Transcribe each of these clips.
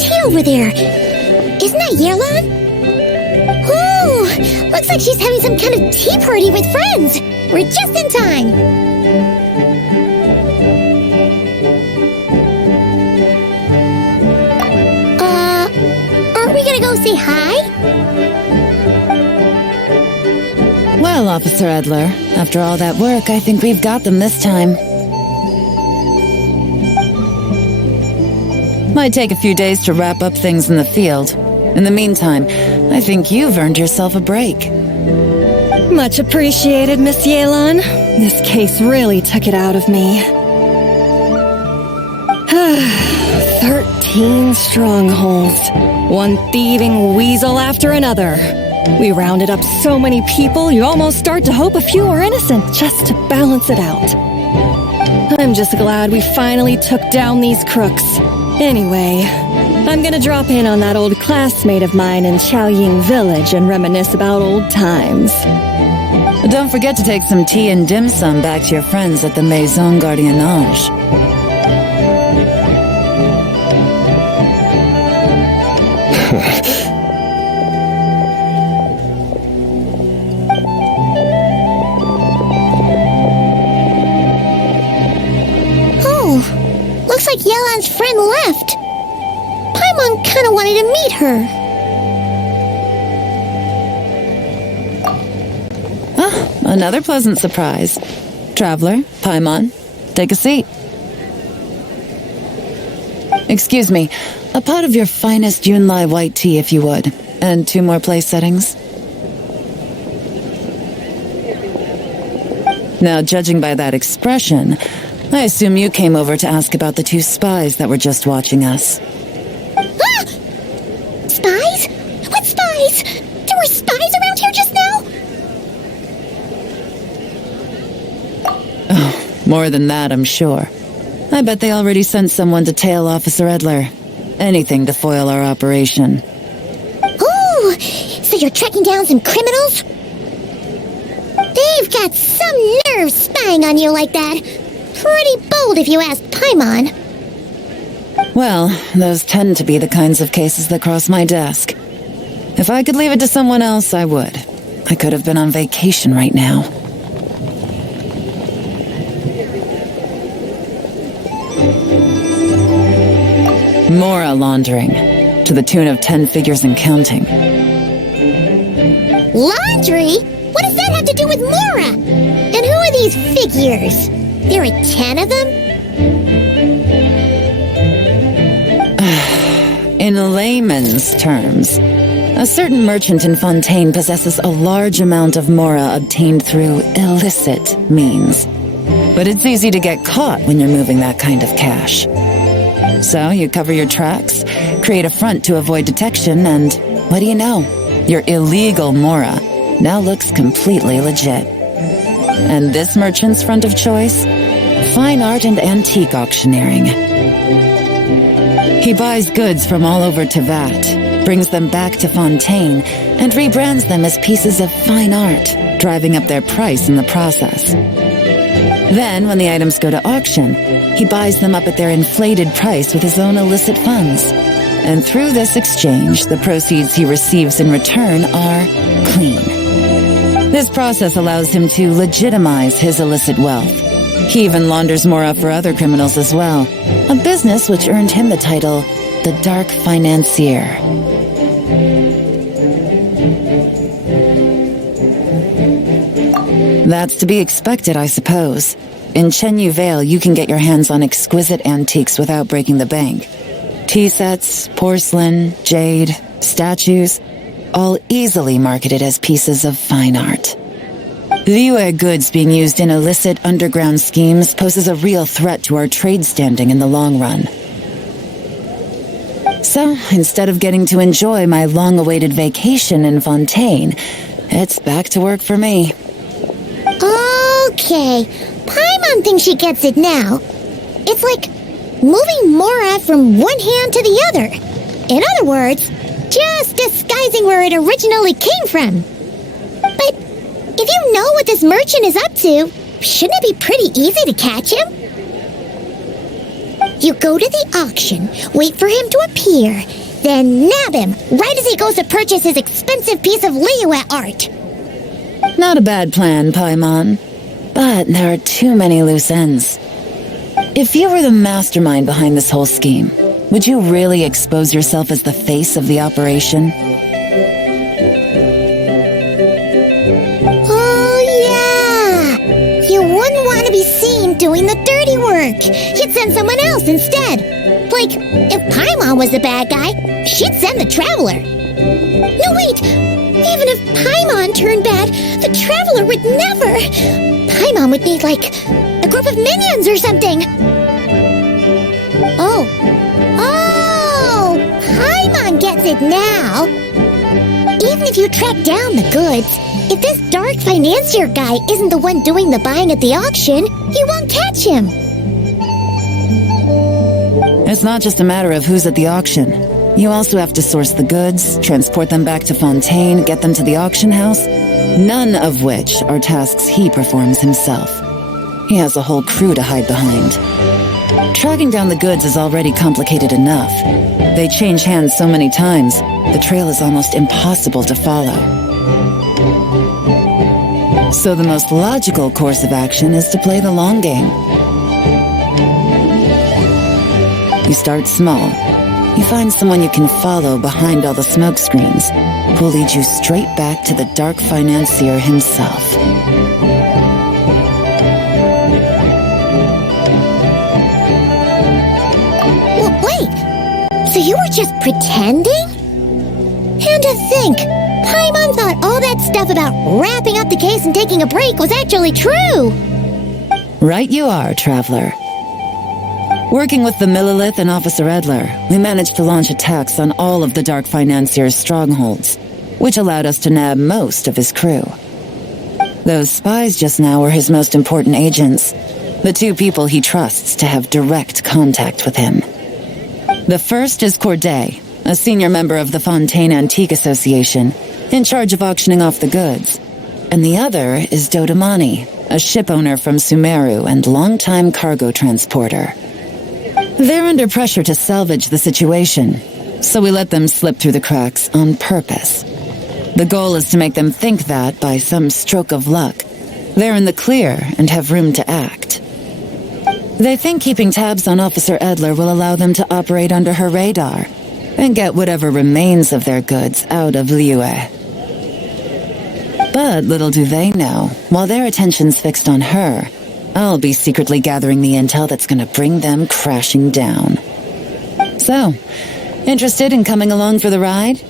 tea over there. Isn't that Yelan? Oh, looks like she's having some kind of tea party with friends. We're just in time. Aren't we gonna go say hi? Well, Officer Edler, after all that work, I think we've got them this time. Might take a few days to wrap up things in the field. In the meantime, I think you've earned yourself a break. Much appreciated, Miss Yelan. This case really took it out of me. 13 strongholds. One thieving weasel after another. We rounded up so many people, you almost start to hope a few are innocent, just to balance it out. I'm just glad we finally took down these crooks. Anyway, I'm gonna drop in on that old classmate of mine in Chaoying Village and reminisce about old times. Don't forget to take some tea and dim sum back to your friends at the Maison Gardiennage. Looks like Yelan's friend left. Paimon kinda wanted to meet her. Ah, another pleasant surprise. Traveler, Paimon, take a seat. Excuse me, a pot of your finest Yunlai white tea if you would, and 2 more place settings. Now, judging by that expression, I assume you came over to ask about the 2 spies that were just watching us. Ah! Spies? What spies? There were spies around here just now? Oh, more than that, I'm sure. I bet they already sent someone to tail Officer Edler. Anything to foil our operation. Oh, so you're tracking down some criminals? They've got some nerve spying on you like that. Pretty bold if you ask Paimon. Well, those tend to be the kinds of cases that cross my desk. If I could leave it to someone else, I would. I could have been on vacation right now. Mora laundering, to the tune of 10 figures and counting. Laundry? What does that have to do with Mora? And who are these figures? There are 10 of them? In layman's terms, a certain merchant in Fontaine possesses a large amount of Mora obtained through illicit means. But it's easy to get caught when you're moving that kind of cash. So you cover your tracks, create a front to avoid detection, and what do you know? Your illegal Mora now looks completely legit. And this merchant's front of choice? Fine art and antique auctioneering. He buys goods from all over Tevat, brings them back to Fontaine, and rebrands them as pieces of fine art, driving up their price in the process. Then, when the items go to auction, he buys them up at their inflated price with his own illicit funds. And through this exchange, the proceeds he receives in return are clean. This process allows him to legitimize his illicit wealth. He even launders Mora for other criminals as well, a business which earned him the title, the Dark Financier. That's to be expected, I suppose. In Chenyu Vale, you can get your hands on exquisite antiques without breaking the bank. Tea sets, porcelain, jade, statues, all easily marketed as pieces of fine art. Liyue goods being used in illicit underground schemes poses a real threat to our trade standing in the long run. So, instead of getting to enjoy my long-awaited vacation in Fontaine, it's back to work for me. Okay, Paimon thinks she gets it now. It's like moving Mora from one hand to the other. In other words, just disguising where it originally came from. But if you know what this merchant is up to, shouldn't it be pretty easy to catch him? You go to the auction, wait for him to appear, then nab him right as he goes to purchase his expensive piece of Liyue art. Not a bad plan, Paimon. But there are too many loose ends. If you were the mastermind behind this whole scheme, would you really expose yourself as the face of the operation? Oh, yeah! You wouldn't want to be seen doing the dirty work. You'd send someone else instead. Like, if Paimon was the bad guy, she'd send the Traveler. No, wait! Even if Paimon turned bad, the Traveler would never! Paimon would need, like, a group of minions or something. Oh, Paimon gets it now. Even if you track down the goods, if this dark financier guy isn't the one doing the buying at the auction, you won't catch him. It's not just a matter of who's at the auction. You also have to source the goods, transport them back to Fontaine, get them to the auction house, none of which are tasks he performs himself. He has a whole crew to hide behind. Tracking down the goods is already complicated enough. They change hands so many times, the trail is almost impossible to follow. So the most logical course of action is to play the long game. You start small. You find someone you can follow behind all the smoke screens, who'll lead you straight back to the dark financier himself. Well, wait! So you were just pretending? And to think, Paimon thought all that stuff about wrapping up the case and taking a break was actually true! Right you are, Traveler. Working with the Millilith and Officer Edler, we managed to launch attacks on all of the Dark Financier's strongholds, which allowed us to nab most of his crew. Those spies just now were his most important agents, the two people he trusts to have direct contact with him. The first is Corday, a senior member of the Fontaine Antique Association, in charge of auctioning off the goods. And the other is Dodamani, a ship owner from Sumeru and longtime cargo transporter. They're under pressure to salvage the situation, so we let them slip through the cracks on purpose. The goal is to make them think that, by some stroke of luck, they're in the clear and have room to act. They think keeping tabs on Officer Edler will allow them to operate under her radar and get whatever remains of their goods out of Liyue. But little do they know, while their attention's fixed on her, I'll be secretly gathering the intel that's gonna bring them crashing down. So, interested in coming along for the ride?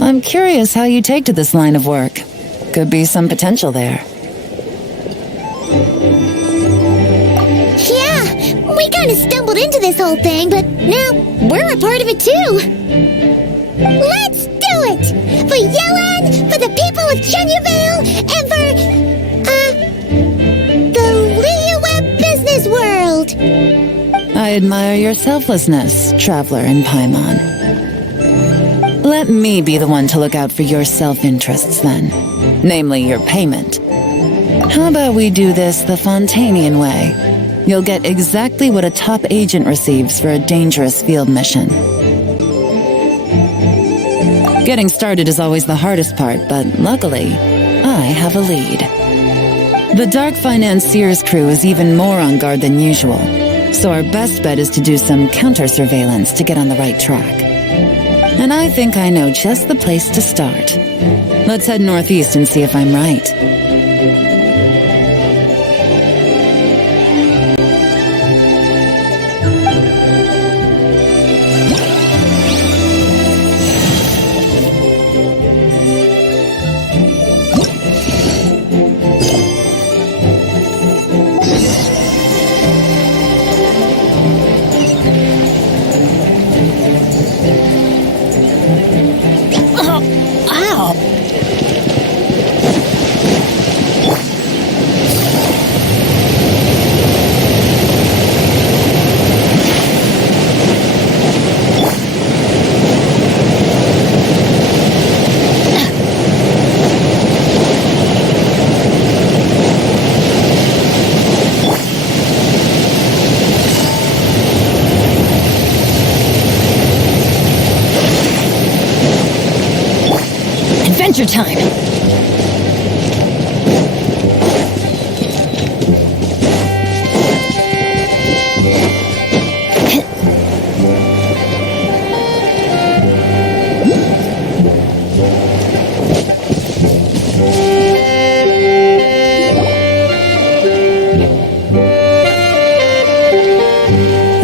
I'm curious how you take to this line of work. Could be some potential there. Yeah, we kind of stumbled into this whole thing, but now we're a part of it too. Let's do it! For Yelan, for the people of Chenyavale, and for, the Liyue business world! I admire your selflessness, Traveler in Paimon. Let me be the one to look out for your self-interests then, namely your payment. How about we do this the Fontainian way? You'll get exactly what a top agent receives for a dangerous field mission. Getting started is always the hardest part, but luckily, I have a lead. The Dark Financier's crew is even more on guard than usual, so our best bet is to do some counter-surveillance to get on the right track. And I think I know just the place to start. Let's head northeast and see if I'm right. adventure time.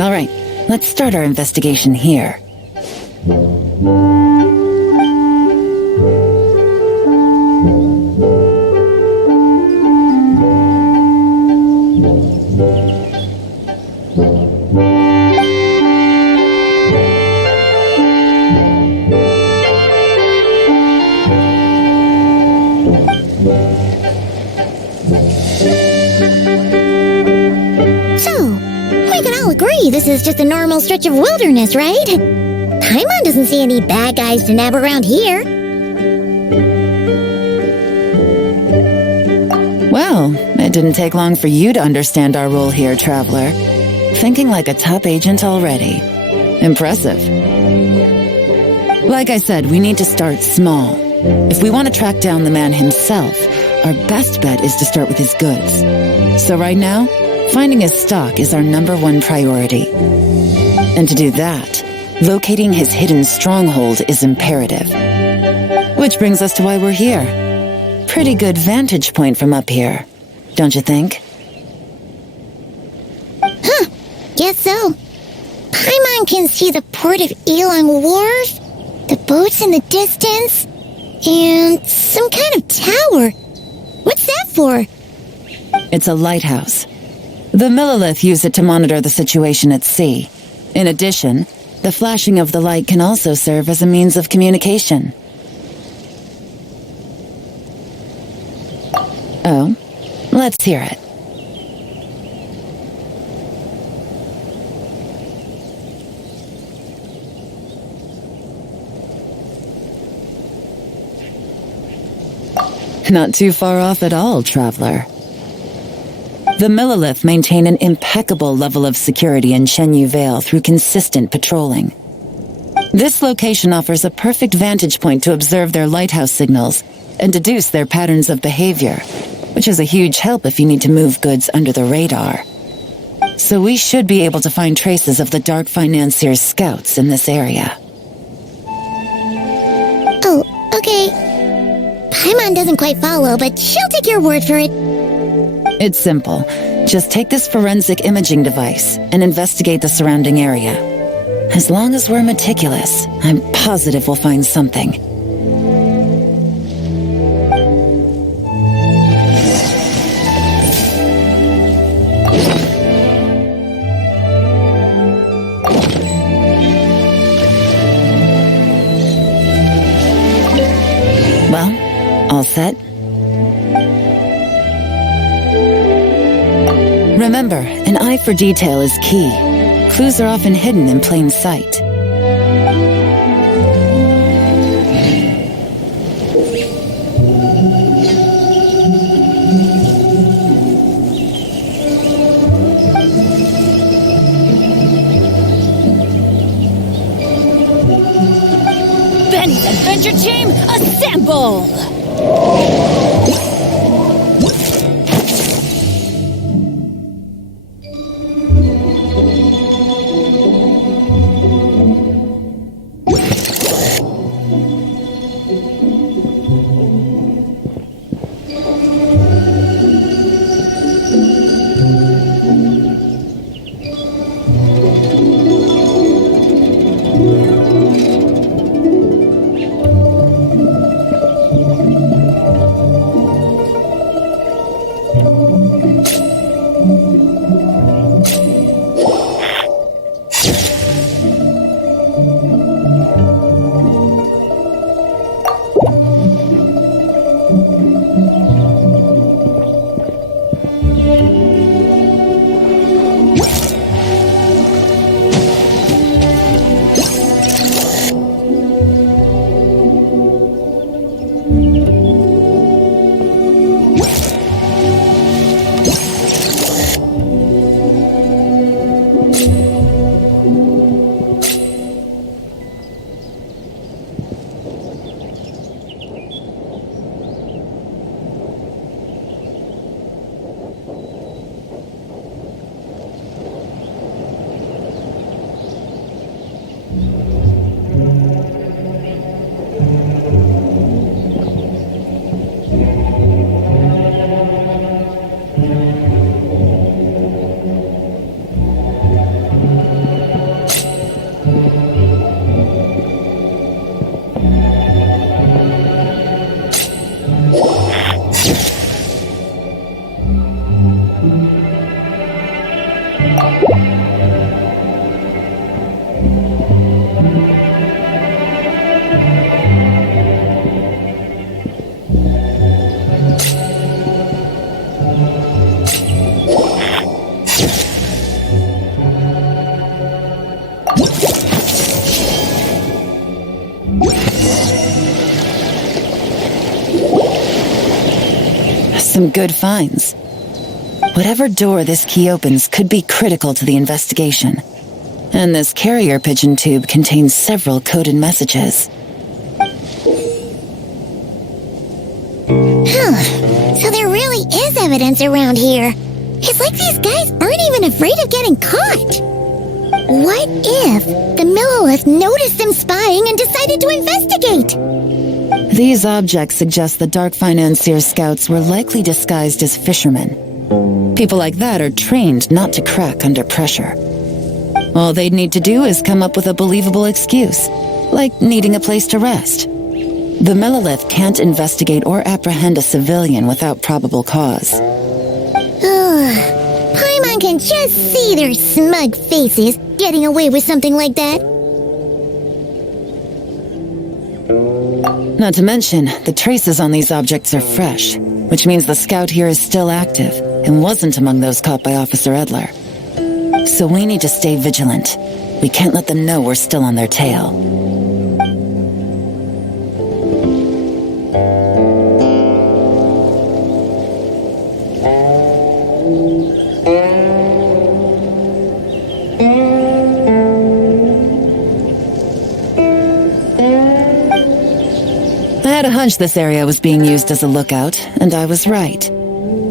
All right, let's start our investigation here. So, we can all agree this is just a normal stretch of wilderness, right? Paimon doesn't see any bad guys to nab around here. Well, it didn't take long for you to understand our role here, Traveler. Thinking like a top agent already. Impressive. Like I said, we need to start small. If we want to track down the man himself, our best bet is to start with his goods. So right now, finding his stock is our #1 priority. And to do that, locating his hidden stronghold is imperative. Which brings us to why we're here. Pretty good vantage point from up here, don't you think? Guess so. Paimon can see the port of Elong Wharf, the boats in the distance, and some kind of tower. What's that for? It's a lighthouse. The Millilith use it to monitor the situation at sea. In addition, the flashing of the light can also serve as a means of communication. Oh, let's hear it. Not too far off at all, Traveler. The Millilith maintain an impeccable level of security in Shenyu Vale through consistent patrolling. This location offers a perfect vantage point to observe their lighthouse signals and deduce their patterns of behavior, which is a huge help if you need to move goods under the radar. So we should be able to find traces of the Dark Financier's scouts in this area. Oh, okay. Paimon doesn't quite follow, but she'll take your word for it. It's simple. Just take this forensic imaging device and investigate the surrounding area. As long as we're meticulous, I'm positive we'll find something. Well, all set? Remember, an eye for detail is key. Clues are often hidden in plain sight. Benny's Adventure Team, assemble! Some good finds. Whatever door this key opens could be critical to the investigation. And this carrier pigeon tube contains several coded messages. So there really is evidence around here. It's like these guys aren't even afraid of getting caught. What if the Millilith noticed them spying and decided to investigate? These objects suggest the Dark Financier scouts were likely disguised as fishermen. People like that are trained not to crack under pressure. All they'd need to do is come up with a believable excuse, like needing a place to rest. The Millilith can't investigate or apprehend a civilian without probable cause. Paimon can just see their smug faces getting away with something like that. Not to mention, the traces on these objects are fresh, which means the scout here is still active and wasn't among those caught by Officer Edler. So we need to stay vigilant. We can't let them know we're still on their tail. I had a hunch this area was being used as a lookout, and I was right.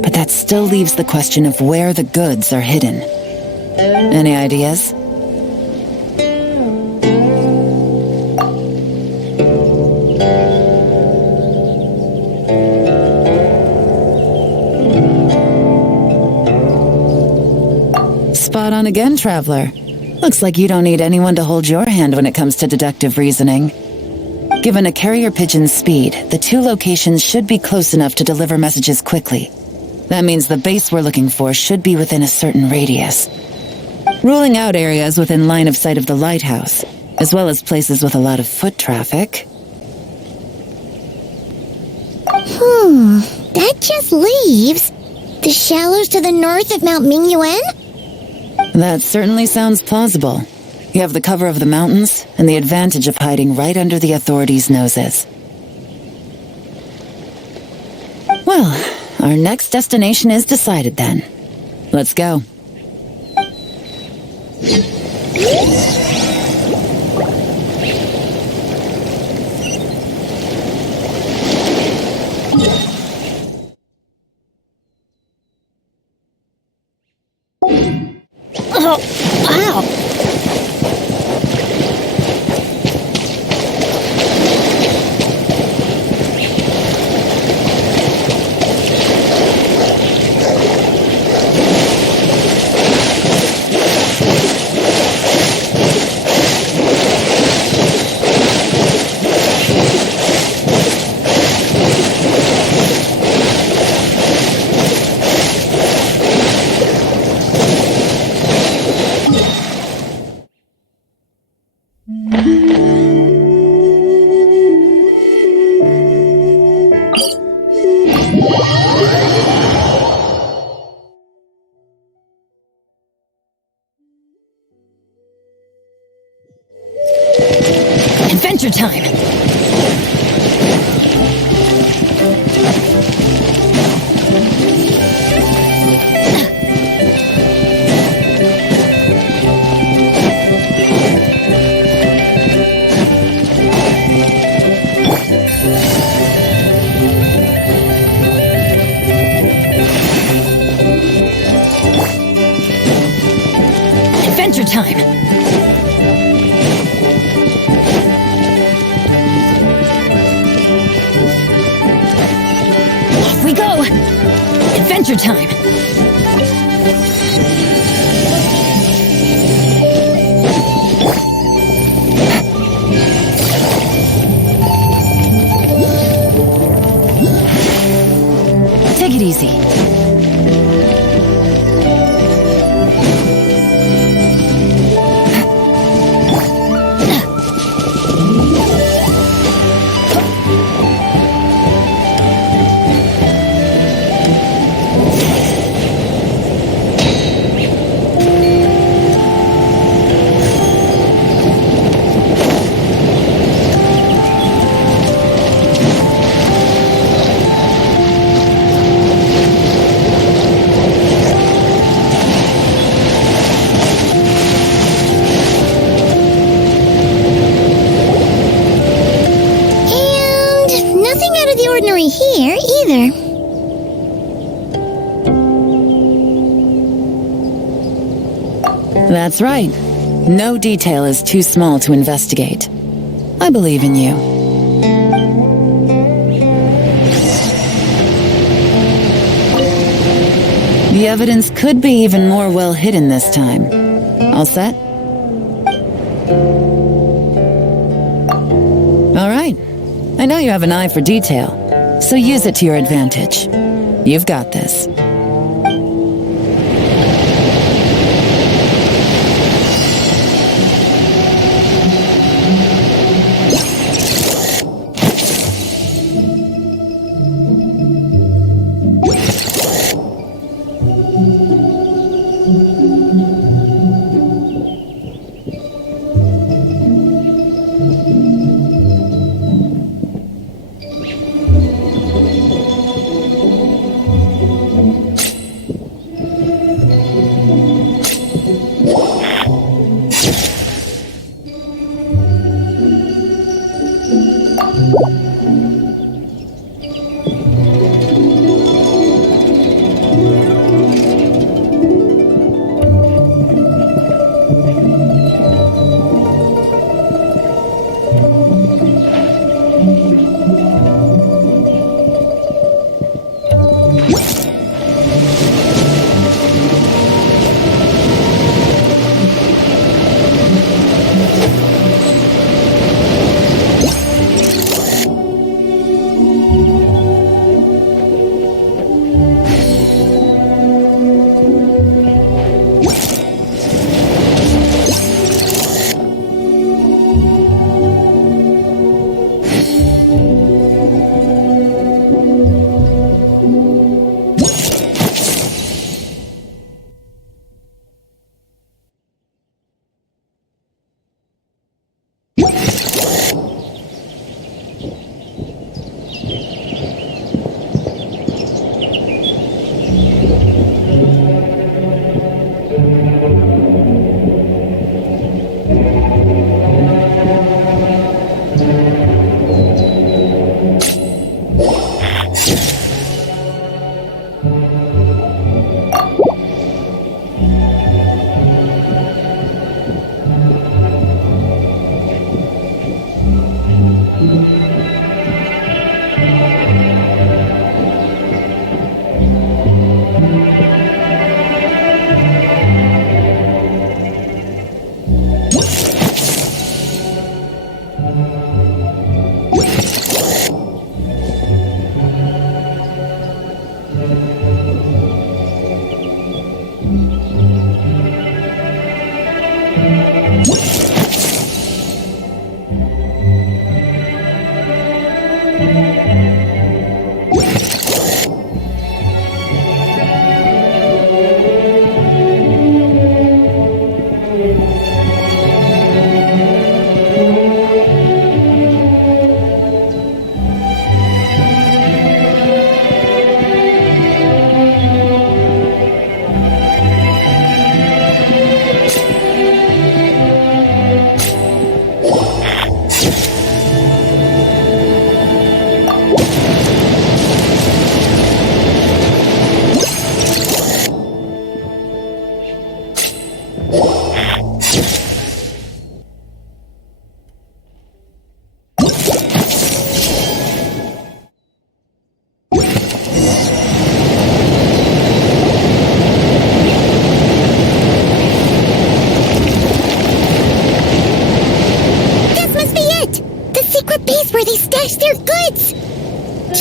But that still leaves the question of where the goods are hidden. Any ideas? Spot on again, Traveler. Looks like you don't need anyone to hold your hand when it comes to deductive reasoning. Given a carrier pigeon's speed, the two locations should be close enough to deliver messages quickly. That means the base we're looking for should be within a certain radius. Ruling out areas within line of sight of the lighthouse, as well as places with a lot of foot traffic. That just leaves the shallows to the north of Mount Mingyuan? That certainly sounds plausible. You have the cover of the mountains and the advantage of hiding right under the authorities' noses. Well, our next destination is decided then. Let's go. Oh, wow. Adventure time! Adventure time! Off we go! Adventure time! Take it easy. either. That's right. No detail is too small to investigate. I believe in you. The evidence could be even more well hidden this time. All set? All right. I know you have an eye for detail, so use it to your advantage. You've got this.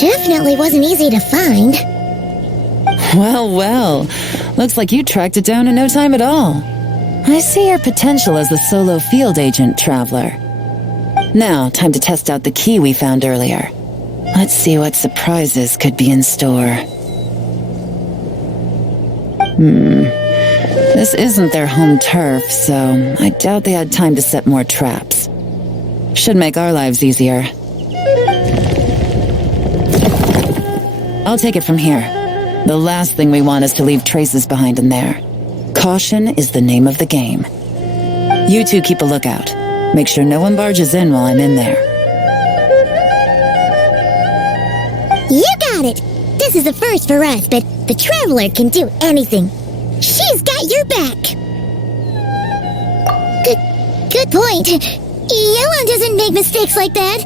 Definitely wasn't easy to find. Well, well. Looks like you tracked it down in no time at all. I see your potential as a solo field agent, Traveler. Now, time to test out the key we found earlier. Let's see what surprises could be in store. This isn't their home turf, so I doubt they had time to set more traps. Should make our lives easier. I'll take it from here. The last thing we want is to leave traces behind in there. Caution is the name of the game. You two keep a lookout. Make sure no one barges in while I'm in there. You got it! This is a first for us, but the Traveler can do anything. She's got your back. Good point. Yelan doesn't make mistakes like that.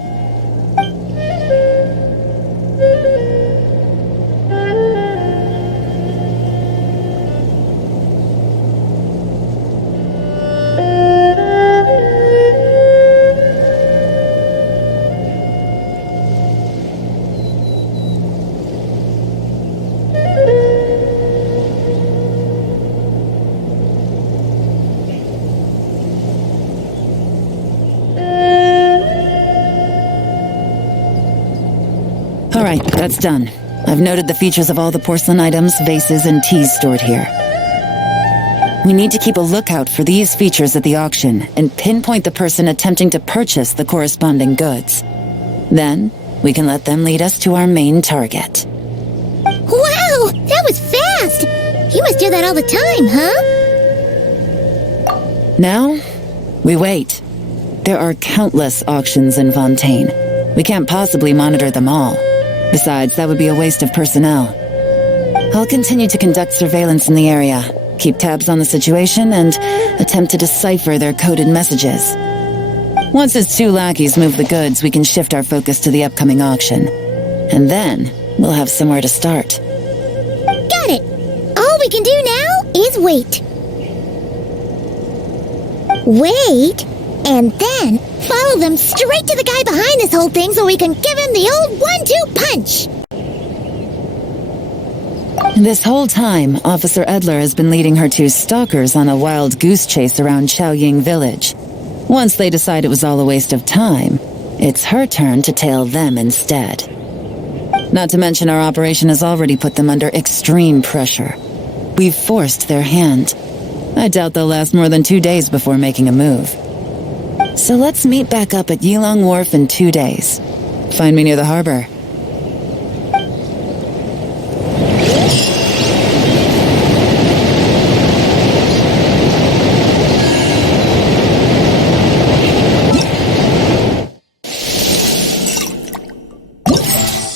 Alright, that's done. I've noted the features of all the porcelain items, vases, and teas stored here. We need to keep a lookout for these features at the auction and pinpoint the person attempting to purchase the corresponding goods. Then, we can let them lead us to our main target. Wow, that was fast! You must do that all the time, huh? Now, we wait. There are countless auctions in Fontaine. We can't possibly monitor them all. Besides, that would be a waste of personnel. I'll continue to conduct surveillance in the area, keep tabs on the situation, and attempt to decipher their coded messages. Once his two lackeys move the goods, we can shift our focus to the upcoming auction. And then, we'll have somewhere to start. Got it! All we can do now is wait. Wait, and then follow them straight to the guy behind this whole thing so we can give him the old 1-2 punch! This whole time, Officer Edler has been leading her two stalkers on a wild goose chase around Xiaoying village. Once they decide it was all a waste of time, it's her turn to tail them instead. Not to mention our operation has already put them under extreme pressure. We've forced their hand. I doubt they'll last more than 2 days before making a move. So let's meet back up at Yilong Wharf in 2 days. Find me near the harbor.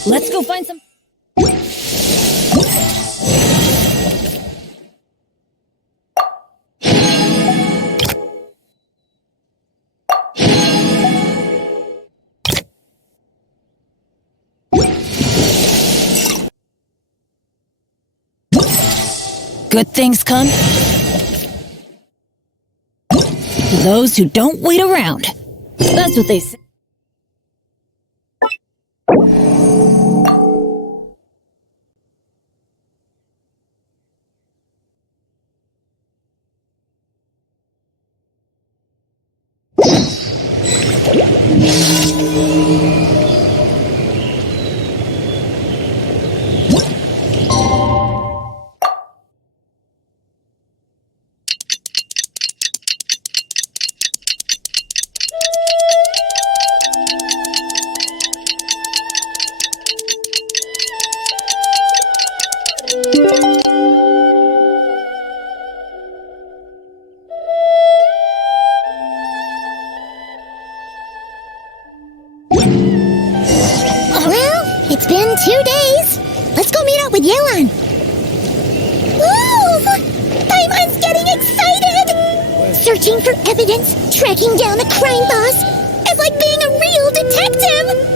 Let's go find some... Good things come to those who don't wait around. That's what they say. Well, it's been 2 days. Let's go meet up with Yelan. Ooh! Paimon's getting excited! Searching for evidence, tracking down a crime boss. It's like being a real detective!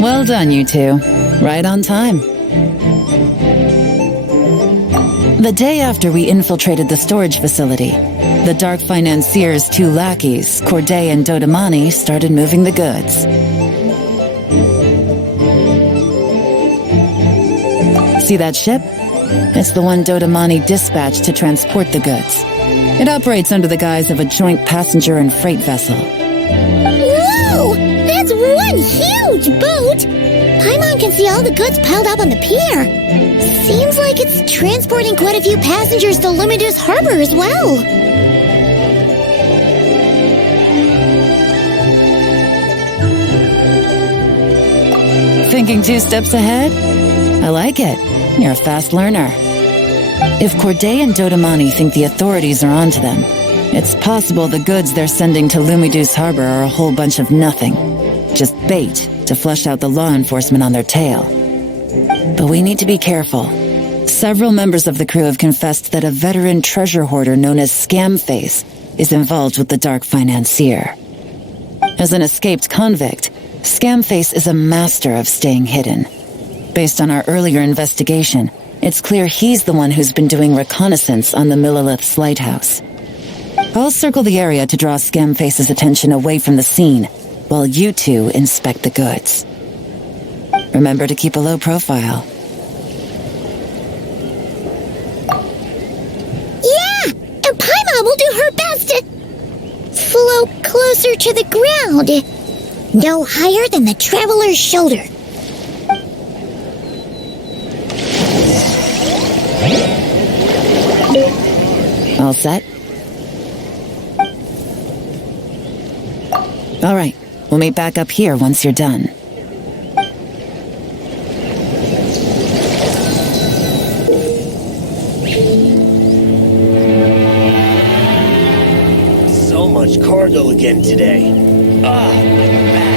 Well done, you two. Right on time. The day after we infiltrated the storage facility, the Dark Financier's two lackeys, Corday and Dodamani, started moving the goods. See that ship? It's the one Dodamani dispatched to transport the goods. It operates under the guise of a joint passenger and freight vessel. Whoa! That's one huge boat! Paimon can see all the goods piled up on the pier. Seems like it's transporting quite a few passengers to Lumidus Harbor as well. Thinking 2 steps ahead? I like it. You're a fast learner. If Corday and Dodamani think the authorities are onto them, it's possible the goods they're sending to Lumidus Harbor are a whole bunch of nothing. Just bait to flush out the law enforcement on their tail. But we need to be careful. Several members of the crew have confessed that a veteran treasure hoarder known as Scamface is involved with the Dark Financier. As an escaped convict, Scamface is a master of staying hidden. Based on our earlier investigation, it's clear he's the one who's been doing reconnaissance on the Millilith's lighthouse. I'll circle the area to draw Scamface's attention away from the scene, while you two inspect the goods. Remember to keep a low profile. Yeah! And Paimon will do her best to float closer to the ground. No higher than the traveler's shoulder. All set? All right, we'll meet back up here once you're done. So much cargo again today. Ah, my back.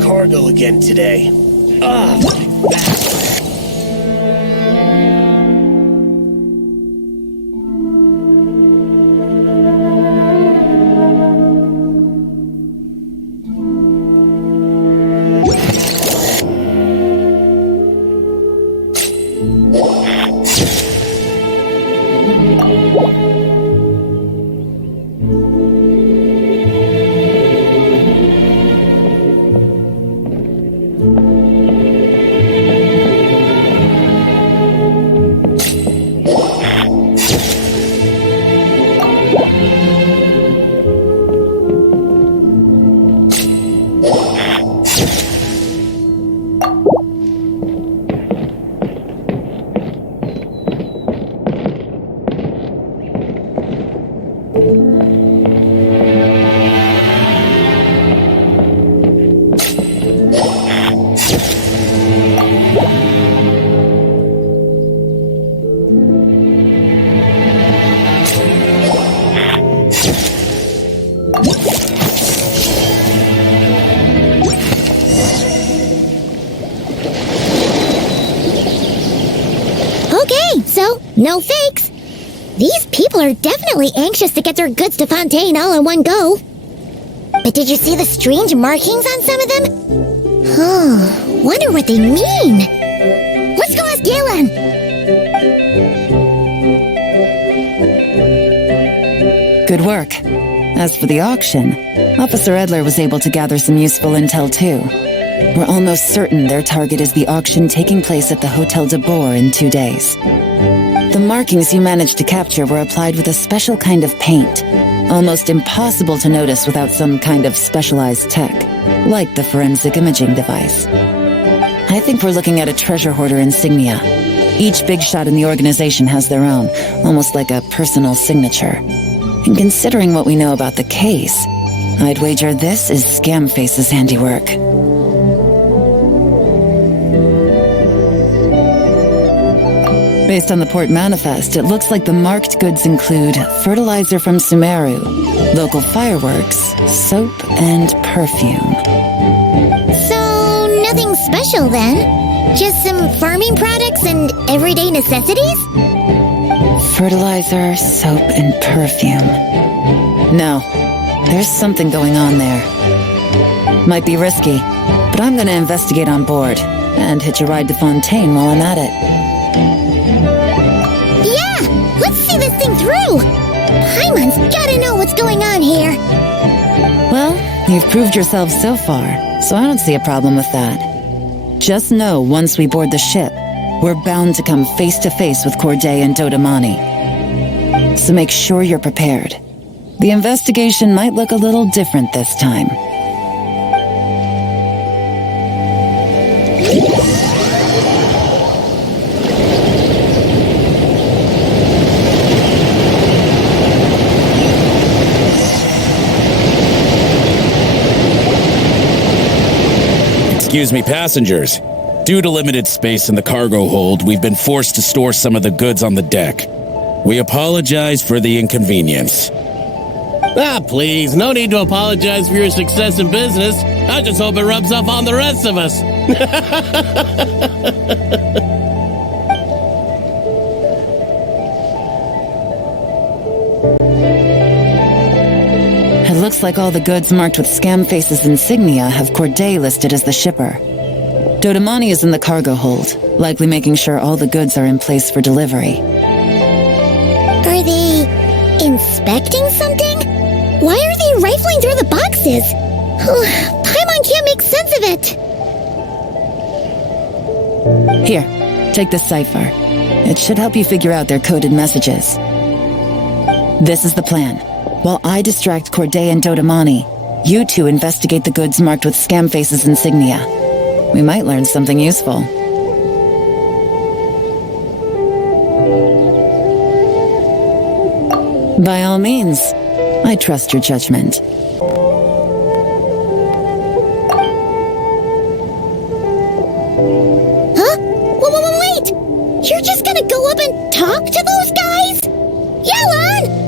Cargo again today. Ah, my back. No fakes. These people are definitely anxious to get their goods to Fontaine all in one go. But did you see the strange markings on some of them? Huh, wonder what they mean. Let's go ask Galen. Good work. As for the auction, Officer Edler was able to gather some useful intel too. We're almost certain their target is the auction taking place at the Hotel de Boer in 2 days. The markings you managed to capture were applied with a special kind of paint, almost impossible to notice without some kind of specialized tech, like the forensic imaging device. I think we're looking at a treasure hoarder insignia. Each big shot in the organization has their own, almost like a personal signature. And considering what we know about the case, I'd wager this is Scamface's handiwork. Based on the port manifest, it looks like the marked goods include fertilizer from Sumeru, local fireworks, soap, and perfume. So, nothing special then? Just some farming products and everyday necessities? Fertilizer, soap, and perfume. No, there's something going on there. Might be risky, but I'm gonna investigate on board and hitch a ride to Fontaine while I'm at it. Yeah! Let's see this thing through! Paimon's gotta know what's going on here! Well, you've proved yourself so far, so I don't see a problem with that. Just know once we board the ship, we're bound to come face to face with Corday and Dodamani. So make sure you're prepared. The investigation might look a little different this time. Excuse me, passengers. Due to limited space in the cargo hold, we've been forced to store some of the goods on the deck. We apologize for the inconvenience. Please, no need to apologize for your success in business. I just hope it rubs off on the rest of us. It looks like all the goods marked with Scamface's insignia have Corday listed as the shipper. Dodamani is in the cargo hold, likely making sure all the goods are in place for delivery. Are they inspecting something? Why are they rifling through the boxes? Paimon can't make sense of it. Here, take this cipher. It should help you figure out their coded messages. This is the plan. While I distract Corday and Dodamani, you two investigate the goods marked with Scamface's insignia. We might learn something useful. By all means, I trust your judgment. Huh? Wait! You're just gonna go up and talk to those guys? Yelan!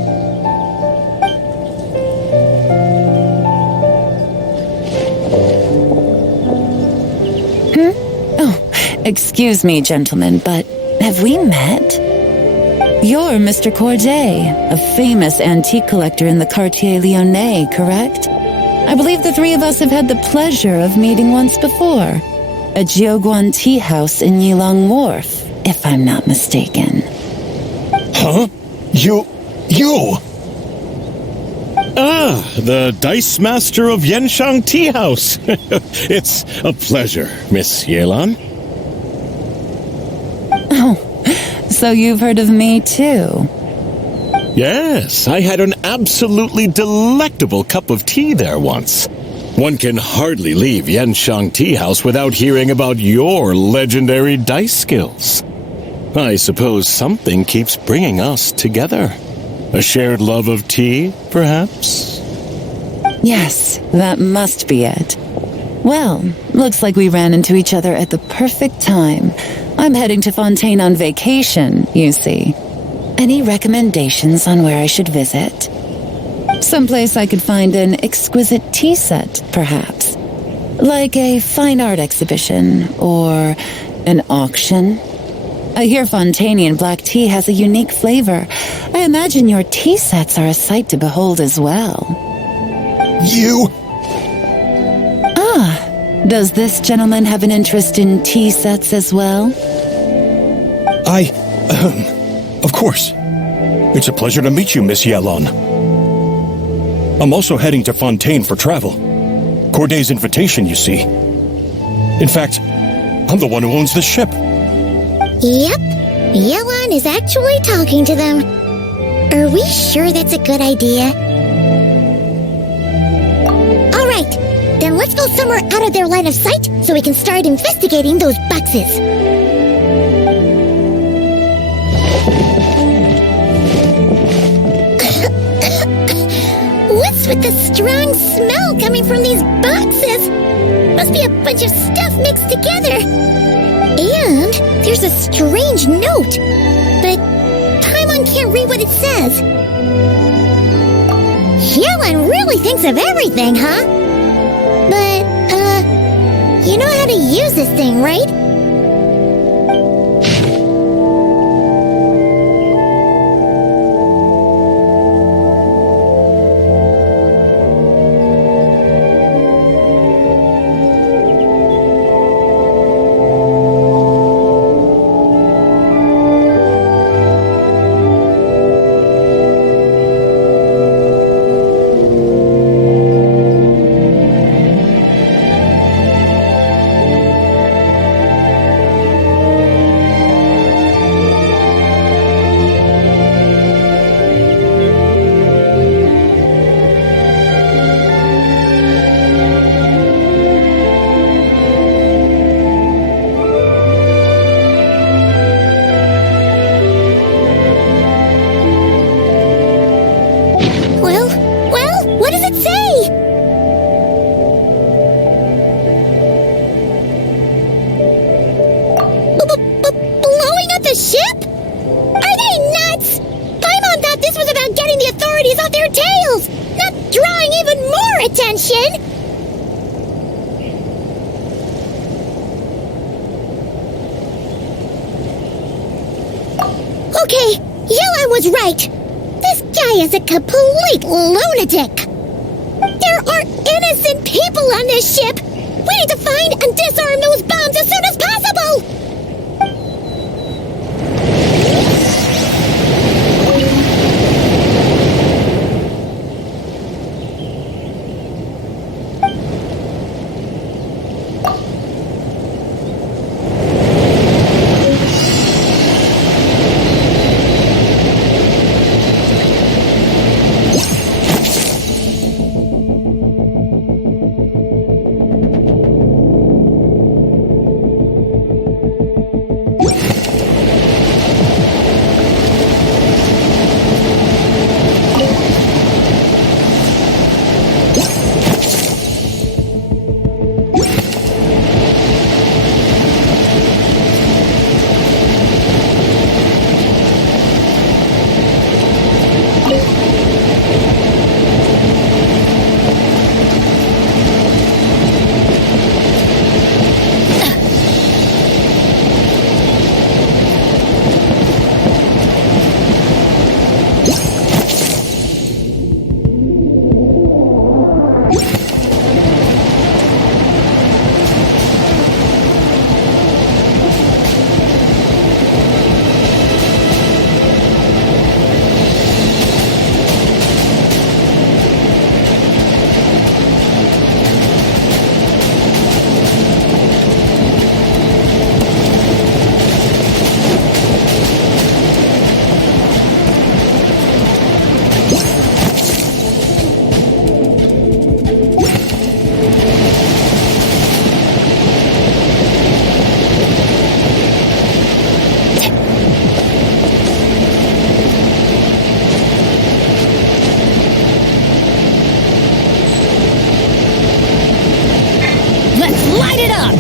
Excuse me, gentlemen, but have we met? You're Mr. Corday, a famous antique collector in the Quartier Lyonnais, correct? I believe the three of us have had the pleasure of meeting once before. At Jiuguan Tea House in Yilong Wharf, if I'm not mistaken. Huh? You... the Dice Master of Yenshang Tea House. It's a pleasure, Miss Yelan. So you've heard of me too? Yes, I had an absolutely delectable cup of tea there once. One can hardly leave Yenshang Tea House without hearing about your legendary dice skills. I suppose something keeps bringing us together. A shared love of tea, perhaps? Yes, that must be it. Well, looks like we ran into each other at the perfect time. I'm heading to Fontaine on vacation, you see. Any recommendations on where I should visit? Someplace I could find an exquisite tea set, perhaps. Like a fine art exhibition, or an auction. I hear Fontainian black tea has a unique flavor. I imagine your tea sets are a sight to behold as well. You... Does this gentleman have an interest in tea sets as well? Of course. It's a pleasure to meet you, Miss Yelan. I'm also heading to Fontaine for travel. Corday's invitation, you see. In fact, I'm the one who owns the ship. Yep. Yelan is actually talking to them. Are we sure that's a good idea? Alright, then let's go somewhere out of their line of sight so we can start investigating those boxes. What's with the strong smell coming from these boxes? Must be a bunch of stuff mixed together. And there's a strange note, but Paimon can't read what it says. Yelan really thinks of everything, huh? But, you know how to use this thing, right? What does it say? Blowing up the ship? Are they nuts? Paimon thought this was about getting the authorities off their tails, not drawing even more attention. Okay, Yelan was right. This guy is a complete lunatic. There are innocent people on this ship. We need to find and disarm those bombs as soon as possible. Light it up!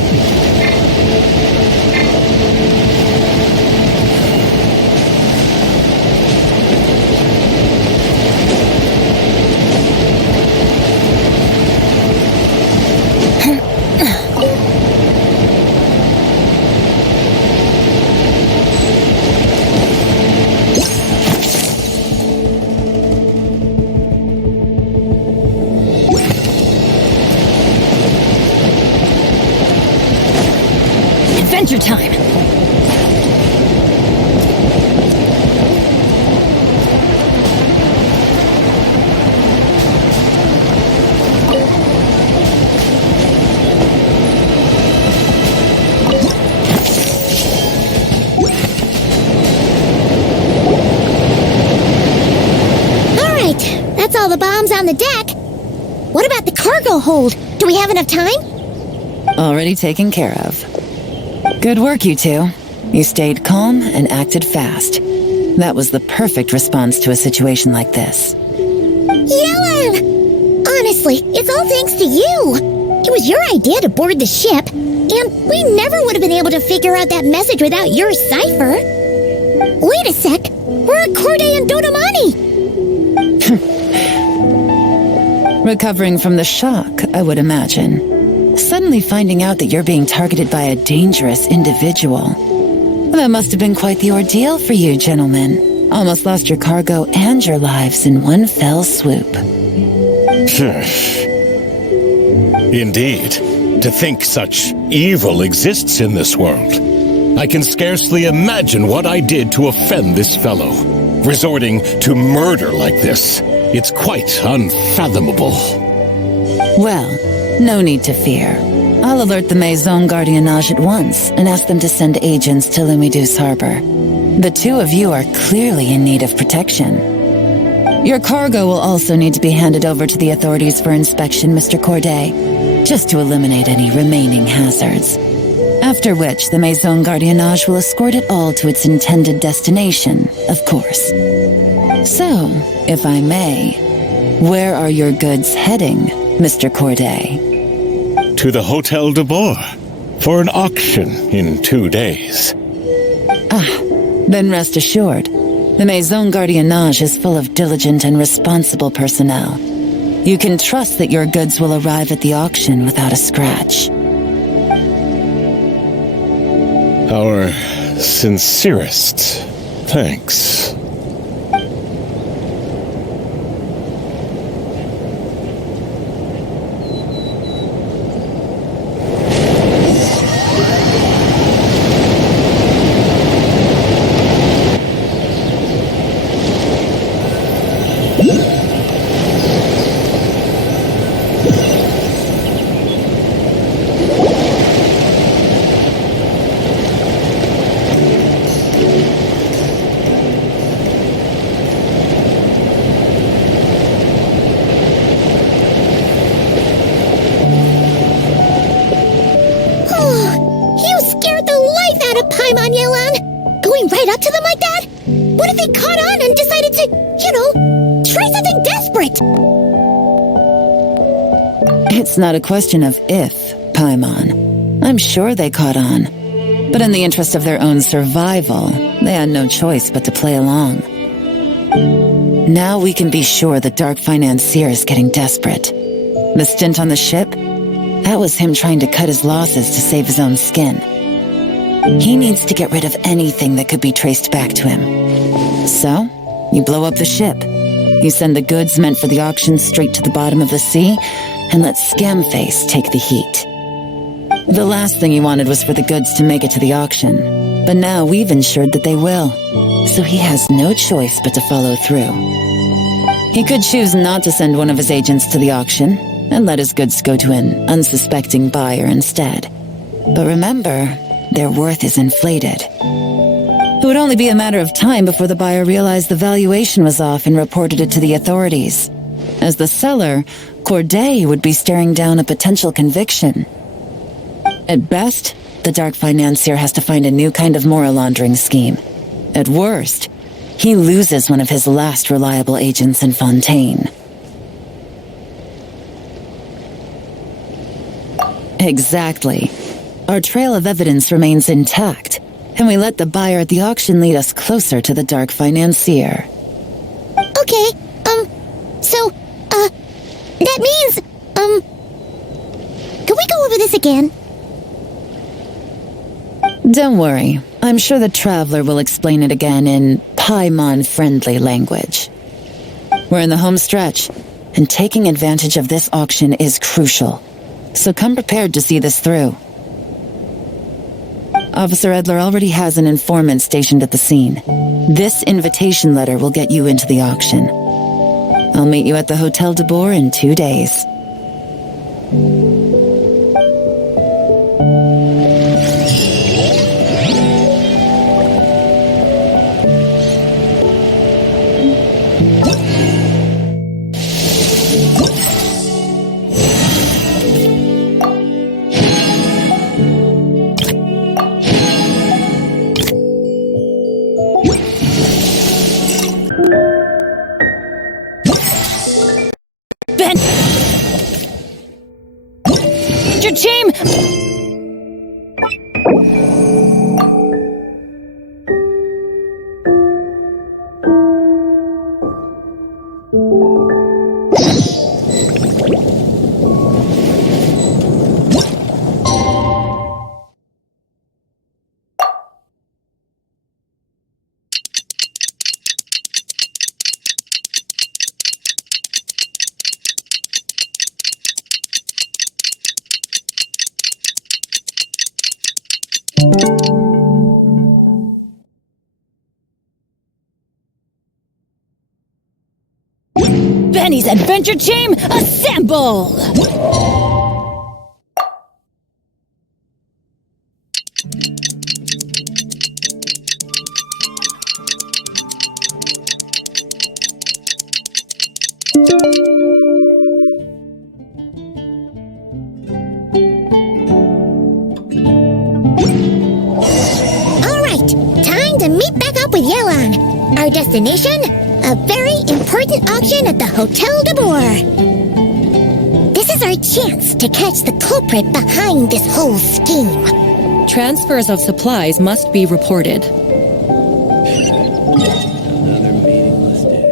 Adventure time! on the deck. What about the cargo hold? Do we have enough time? Already taken care of. Good work, you two. You stayed calm and acted fast. That was the perfect response to a situation like this. Yellen! Honestly, it's all thanks to you. It was your idea to board the ship, and we never would have been able to figure out that message without your cipher. Wait a sec. We're at Corday and Dodamani. Recovering from the shock, I would imagine. Suddenly finding out that you're being targeted by a dangerous individual. That must have been quite the ordeal for you, gentlemen. Almost lost your cargo and your lives in one fell swoop. Indeed. To think such evil exists in this world. I can scarcely imagine what I did to offend this fellow. Resorting to murder like this. It's quite unfathomable. Well, no need to fear. I'll alert the Maison Gardiennage at once and ask them to send agents to Lumidus Harbor. The two of you are clearly in need of protection. Your cargo will also need to be handed over to the authorities for inspection, Mr. Corday, just to eliminate any remaining hazards. After which, the Maison Gardiennage will escort it all to its intended destination, of course. So, if I may, where are your goods heading, Mr. Corday? To the Hotel de Boer for an auction in 2 days. Then rest assured, the Maison Gardiennage is full of diligent and responsible personnel. You can trust that your goods will arrive at the auction without a scratch. Our sincerest thanks. Right up to them like that? What if they caught on and decided to, try something desperate? It's not a question of if, Paimon. I'm sure they caught on. But in the interest of their own survival, they had no choice but to play along. Now we can be sure the Dark Financier is getting desperate. The stint on the ship? That was him trying to cut his losses to save his own skin. He needs to get rid of anything that could be traced back to him. So, you blow up the ship. You send the goods meant for the auction straight to the bottom of the sea, and let Scamface take the heat. The last thing he wanted was for the goods to make it to the auction, but now we've ensured that they will, so he has no choice but to follow through. He could choose not to send one of his agents to the auction, and let his goods go to an unsuspecting buyer instead. But remember, their worth is inflated. It would only be a matter of time before the buyer realized the valuation was off and reported it to the authorities. As the seller, Corday would be staring down a potential conviction. At best, the Dark Financier has to find a new kind of moral laundering scheme. At worst, he loses one of his last reliable agents in Fontaine. Exactly. Our trail of evidence remains intact, and we let the buyer at the auction lead us closer to the Dark Financier. Okay, that means, can we go over this again? Don't worry. I'm sure the Traveler will explain it again in Paimon-friendly language. We're in the home stretch, and taking advantage of this auction is crucial. So come prepared to see this through. Officer Edler already has an informant stationed at the scene. This invitation letter will get you into the auction. I'll meet you at the Hotel de Boer in 2 days. Penny's adventure team, assemble! All right, time to meet back up with Yelan. Our destination? A very important auction at the Hotel de Boer. This is our chance to catch the culprit behind this whole scheme. Transfers of supplies must be reported. Another meaningless day.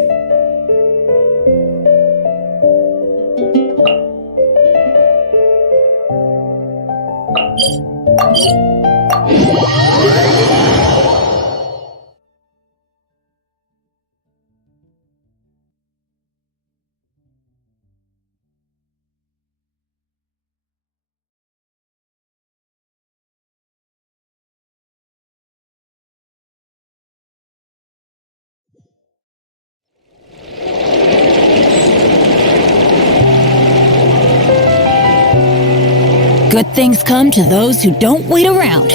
Good things come to those who don't wait around.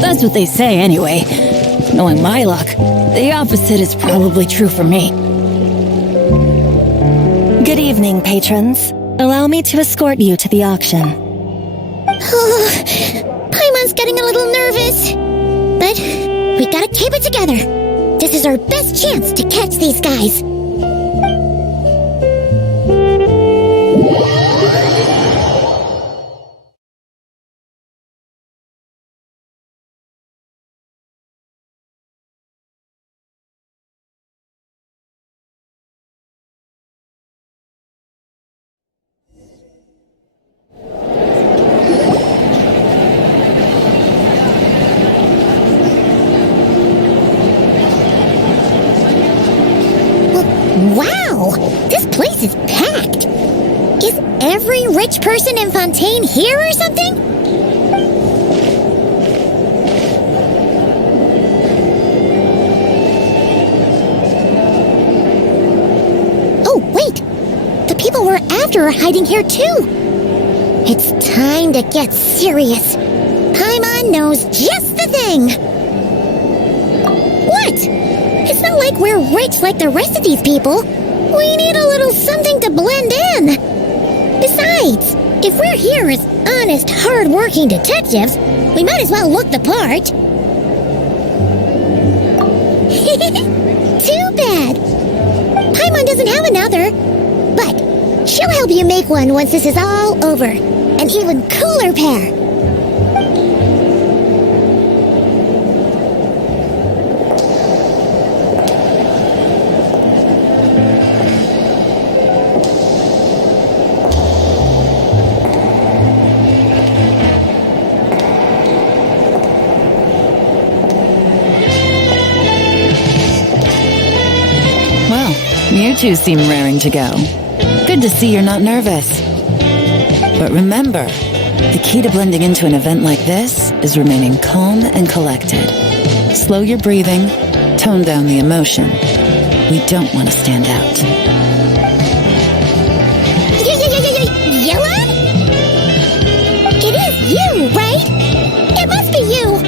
That's what they say anyway. Knowing my luck, the opposite is probably true for me. Good evening, patrons. Allow me to escort you to the auction. Paimon's getting a little nervous. But we gotta keep it together. This is our best chance to catch these guys. Wow! This place is packed! Is every rich person in Fontaine here or something? Oh, wait! The people we're after are hiding here too! It's time to get serious. Paimon knows just the thing! What? It's not like we're rich like the rest of these people. We need a little something to blend in. Besides, if we're here as honest, hard-working detectives, we might as well look the part. Too bad. Paimon doesn't have another. But she'll help you make one once this is all over. An even cooler pair. You two seem raring to go. Good to see you're not nervous. But remember, the key to blending into an event like this is remaining calm and collected. Slow your breathing, tone down the emotion. We don't want to stand out. Yella? It is you, right? It must be you.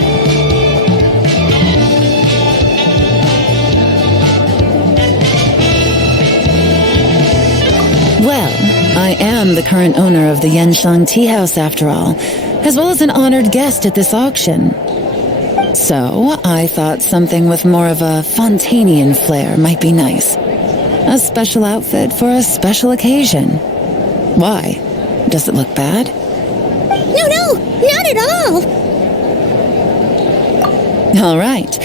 Well, I am the current owner of the Genshin Tea House after all, as well as an honored guest at this auction. So, I thought something with more of a Fontainian flair might be nice. A special outfit for a special occasion. Why? Does it look bad? No, not at all. All right.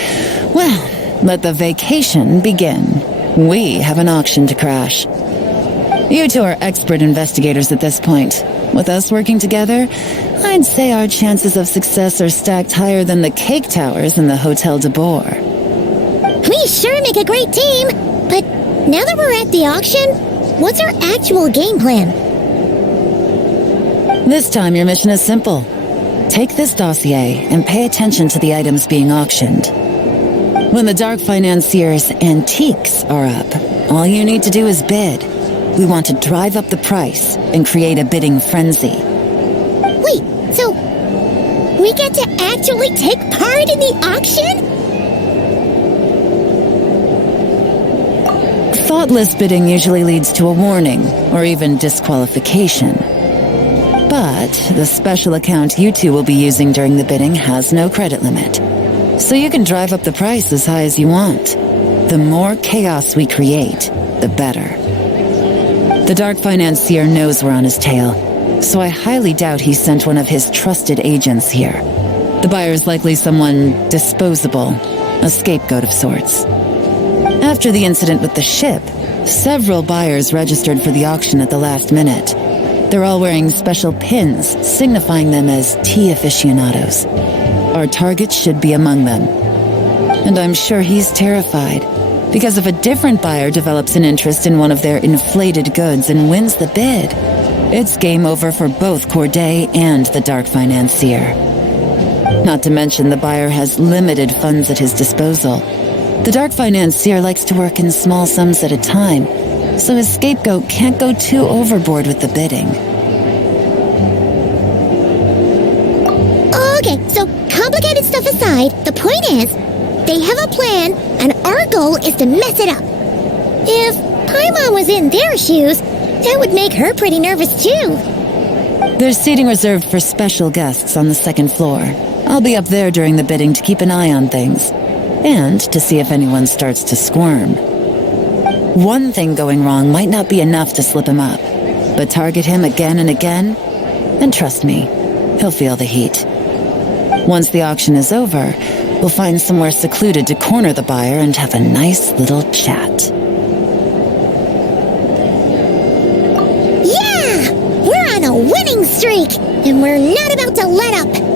Well, let the vacation begin. We have an auction to crash. You two are expert investigators at this point. With us working together, I'd say our chances of success are stacked higher than the cake towers in the Hotel de Boer. We sure make a great team, but now that we're at the auction, what's our actual game plan? This time your mission is simple. Take this dossier and pay attention to the items being auctioned. When the Dark Financier's antiques are up, all you need to do is bid. we want to drive up the price and create a bidding frenzy. Wait, so we get to actually take part in the auction? Thoughtless bidding usually leads to a warning or even disqualification. But the special account you two will be using during the bidding has no credit limit. So you can drive up the price as high as you want. The more chaos we create, the better. The Dark Financier knows we're on his tail, so I highly doubt he sent one of his trusted agents here. The buyer's likely someone disposable, a scapegoat of sorts. After the incident with the ship, several buyers registered for the auction at the last minute. They're all wearing special pins, signifying them as tea aficionados. Our target should be among them. And I'm sure he's terrified, because if a different buyer develops an interest in one of their inflated goods and wins the bid, it's game over for both Corday and the Dark Financier. Not to mention the buyer has limited funds at his disposal. The Dark Financier likes to work in small sums at a time, so his scapegoat can't go too overboard with the bidding. Okay, so complicated stuff aside, the point is, they have a plan, and our goal is to mess it up. If Paimon was in their shoes, that would make her pretty nervous too. There's seating reserved for special guests on the second floor. I'll be up there during the bidding to keep an eye on things, and to see if anyone starts to squirm. One thing going wrong might not be enough to slip him up, but target him again and again, and trust me, he'll feel the heat. Once the auction is over, we'll find somewhere secluded to corner the buyer and have a nice little chat. Yeah! We're on a winning streak, and we're not about to let up.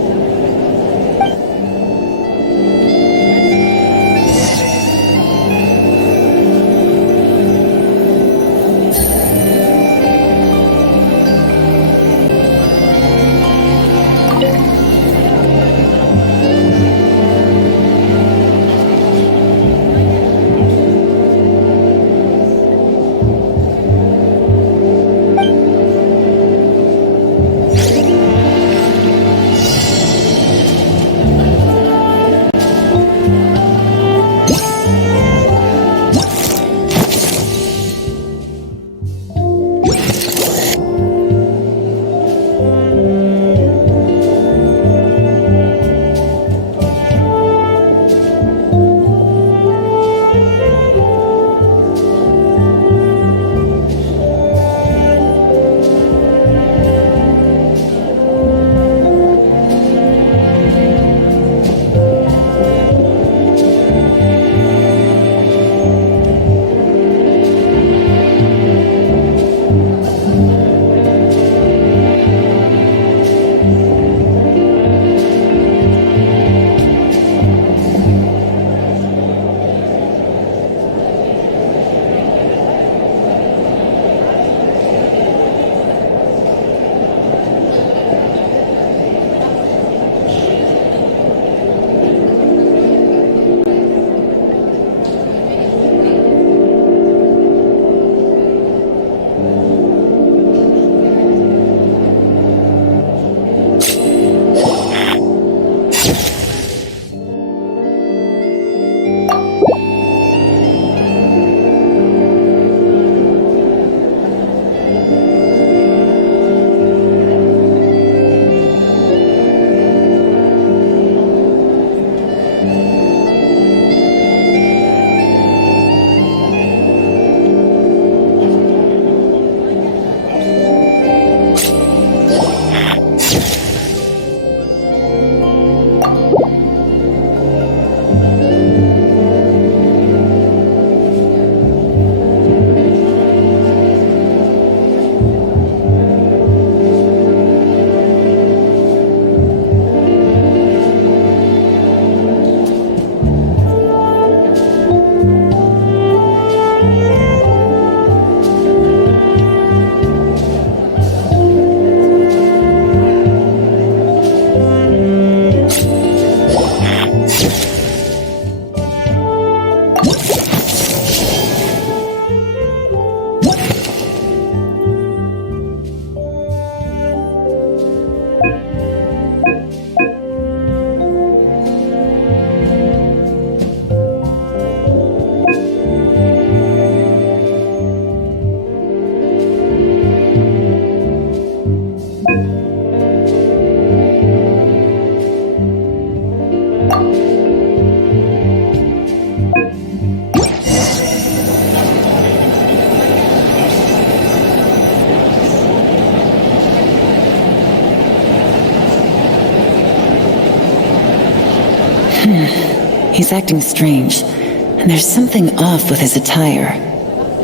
He's acting strange, and there's something off with his attire.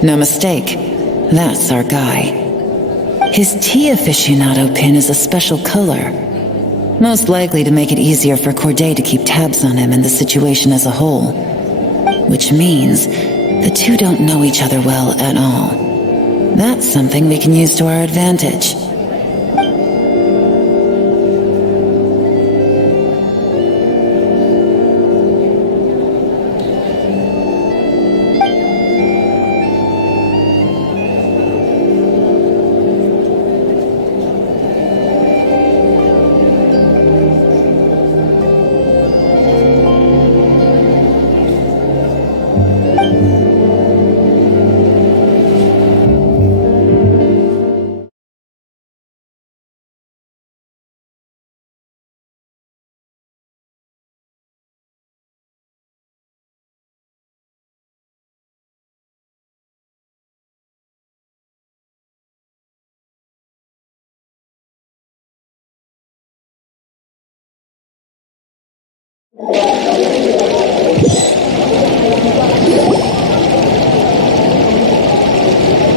No mistake, that's our guy. His tea aficionado pin is a special color, most likely to make it easier for Corday to keep tabs on him and the situation as a whole. Which means the two don't know each other well at all. That's something we can use to our advantage.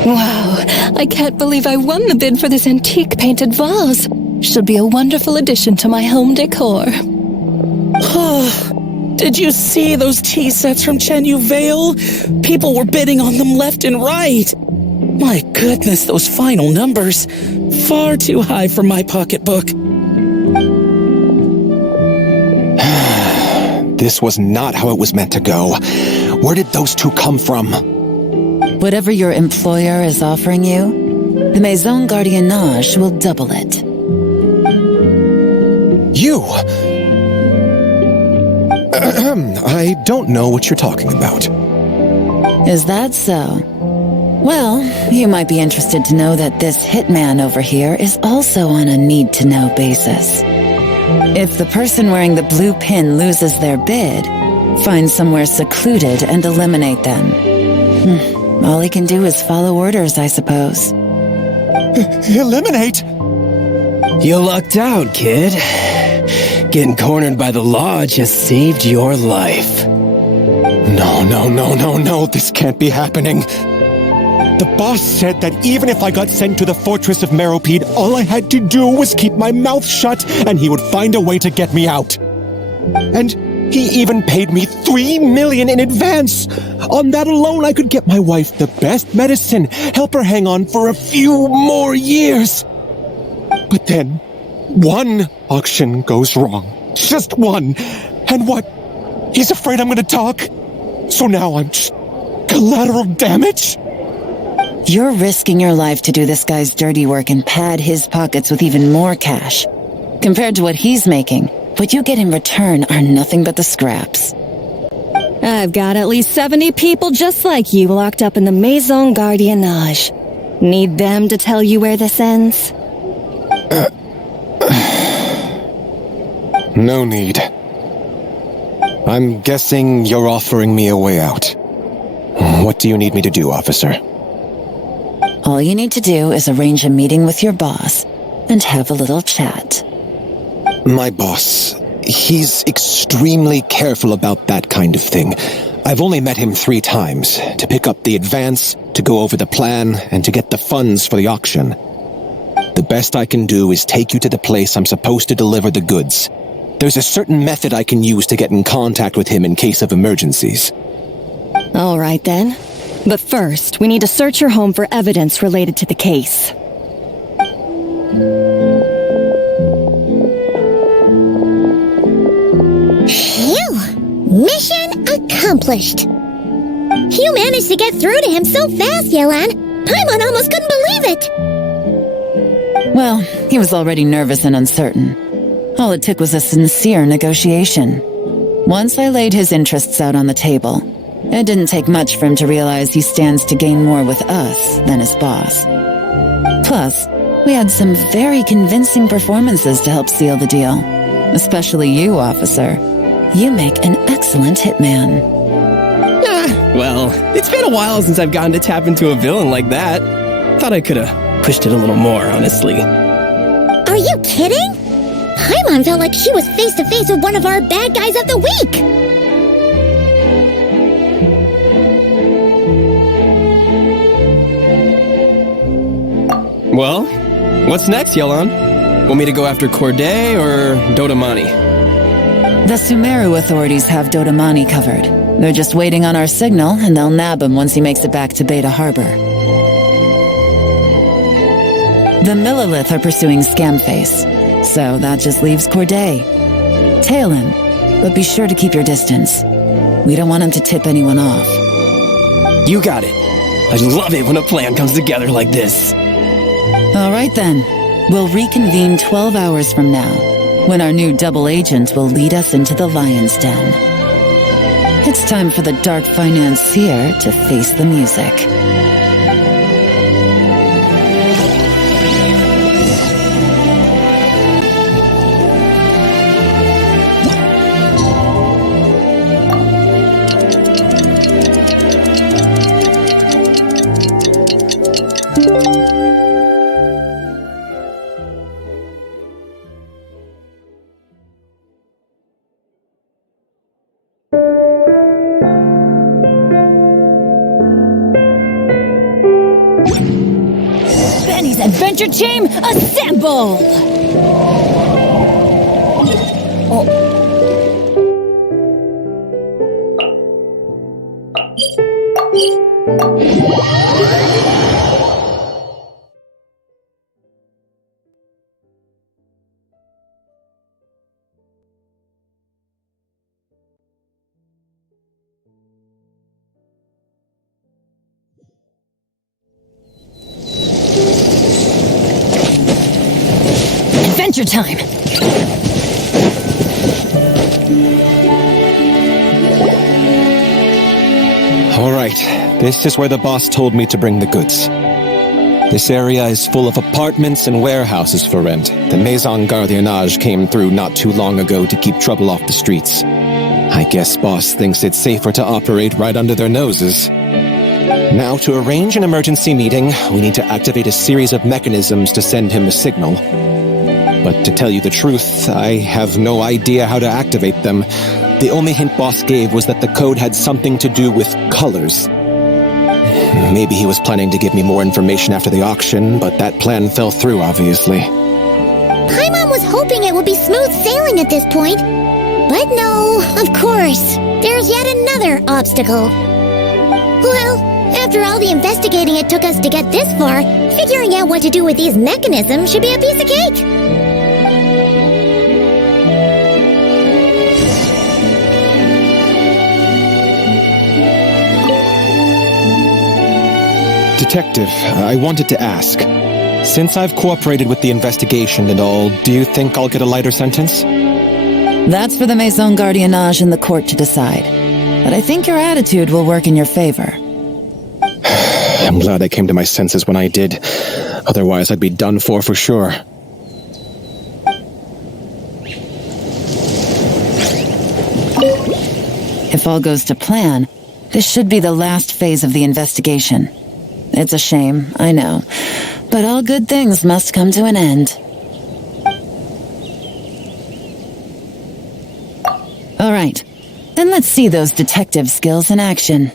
Wow, I can't believe I won the bid for this antique painted vase. She'll be a wonderful addition to my home decor. Did you see those tea sets from Chenyu Vale? People were bidding on them left and right. My goodness, those final numbers. Far too high for my pocketbook. This was not how it was meant to go. Where did those two come from? Whatever your employer is offering you, the Maison Gardiennage will double it. You? I don't know what you're talking about. Is that so? Well, you might be interested to know that this hitman over here is also on a need-to-know basis. If the person wearing the blue pin loses their bid, find somewhere secluded and eliminate them. All he can do is follow orders, I suppose. Eliminate? You lucked out, kid. Getting cornered by the law just saved your life. No, this can't be happening. The boss said that even if I got sent to the fortress of Meropide, all I had to do was keep my mouth shut and he would find a way to get me out. And he even paid me $3 million in advance. On that alone, I could get my wife the best medicine, help her hang on for a few more years. But then, one auction goes wrong. Just one. And what? He's afraid I'm gonna talk? So now I'm just collateral damage? You're risking your life to do this guy's dirty work and pad his pockets with even more cash. Compared to what he's making, what you get in return are nothing but the scraps. I've got at least 70 people just like you locked up in the Maison Gardiennage. Need them to tell you where this ends? No need. I'm guessing you're offering me a way out. What do you need me to do, officer? All you need to do is arrange a meeting with your boss and have a little chat. My boss, he's extremely careful about that kind of thing. I've only met him 3 times, to pick up the advance, to go over the plan, and to get the funds for the auction. The best I can do is take you to the place I'm supposed to deliver the goods. There's a certain method I can use to get in contact with him in case of emergencies. All right then. But first, we need to search your home for evidence related to the case. Phew! Mission accomplished. You managed to get through to him so fast, Yelan. Paimon almost couldn't believe it. Well, he was already nervous and uncertain. All it took was a sincere negotiation. Once I laid his interests out on the table, it didn't take much for him to realize he stands to gain more with us than his boss. Plus, we had some very convincing performances to help seal the deal. Especially you, officer. You make an excellent hitman. Well, it's been a while since I've gotten to tap into a villain like that. Thought I could have pushed it a little more, honestly. Are you kidding? Paimon felt like she was face to face with one of our bad guys of the week. Well, what's next, Yelan? Want me to go after Corday or Dodamani? The Sumeru authorities have Dodamani covered. They're just waiting on our signal, and they'll nab him once he makes it back to Beta Harbor. The Millilith are pursuing Scamface, so that just leaves Corday. Tail him, but be sure to keep your distance. We don't want him to tip anyone off. You got it. I love it when a plan comes together like this. All right then. We'll reconvene 12 hours from now, when our new double agent will lead us into the Lion's Den. It's time for the dark financier to face the music. Benny's adventure team, assemble! Adventure time! All right, this is where the boss told me to bring the goods. This area is full of apartments and warehouses for rent. The Maison Gardiennage came through not too long ago to keep trouble off the streets. I guess boss thinks it's safer to operate right under their noses. Now, to arrange an emergency meeting, we need to activate a series of mechanisms to send him a signal. But to tell you the truth, I have no idea how to activate them. The only hint boss gave was that the code had something to do with colors. Maybe he was planning to give me more information after the auction, but that plan fell through, obviously. Paimon was hoping it would be smooth sailing at this point. But no, of course. There's yet another obstacle. Well, after all the investigating it took us to get this far, figuring out what to do with these mechanisms should be a piece of cake. Detective, I wanted to ask. Since I've cooperated with the investigation and all, do you think I'll get a lighter sentence? That's for the Maison Gardiennage and the court to decide. But I think your attitude will work in your favor. I'm glad I came to my senses when I did. Otherwise, I'd be done for sure. If all goes to plan, this should be the last phase of the investigation. It's a shame, I know. But all good things must come to an end. All right, then let's see those detective skills in action.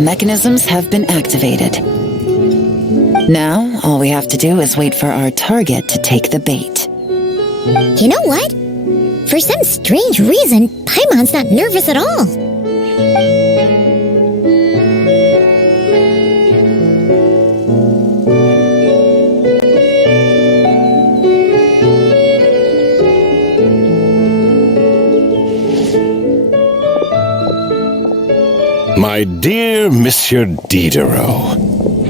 mechanisms have been activated. Now, all we have to do is wait for our target to take the bait. You know what? For some strange reason, Paimon's not nervous at all. My dear Monsieur Diderot,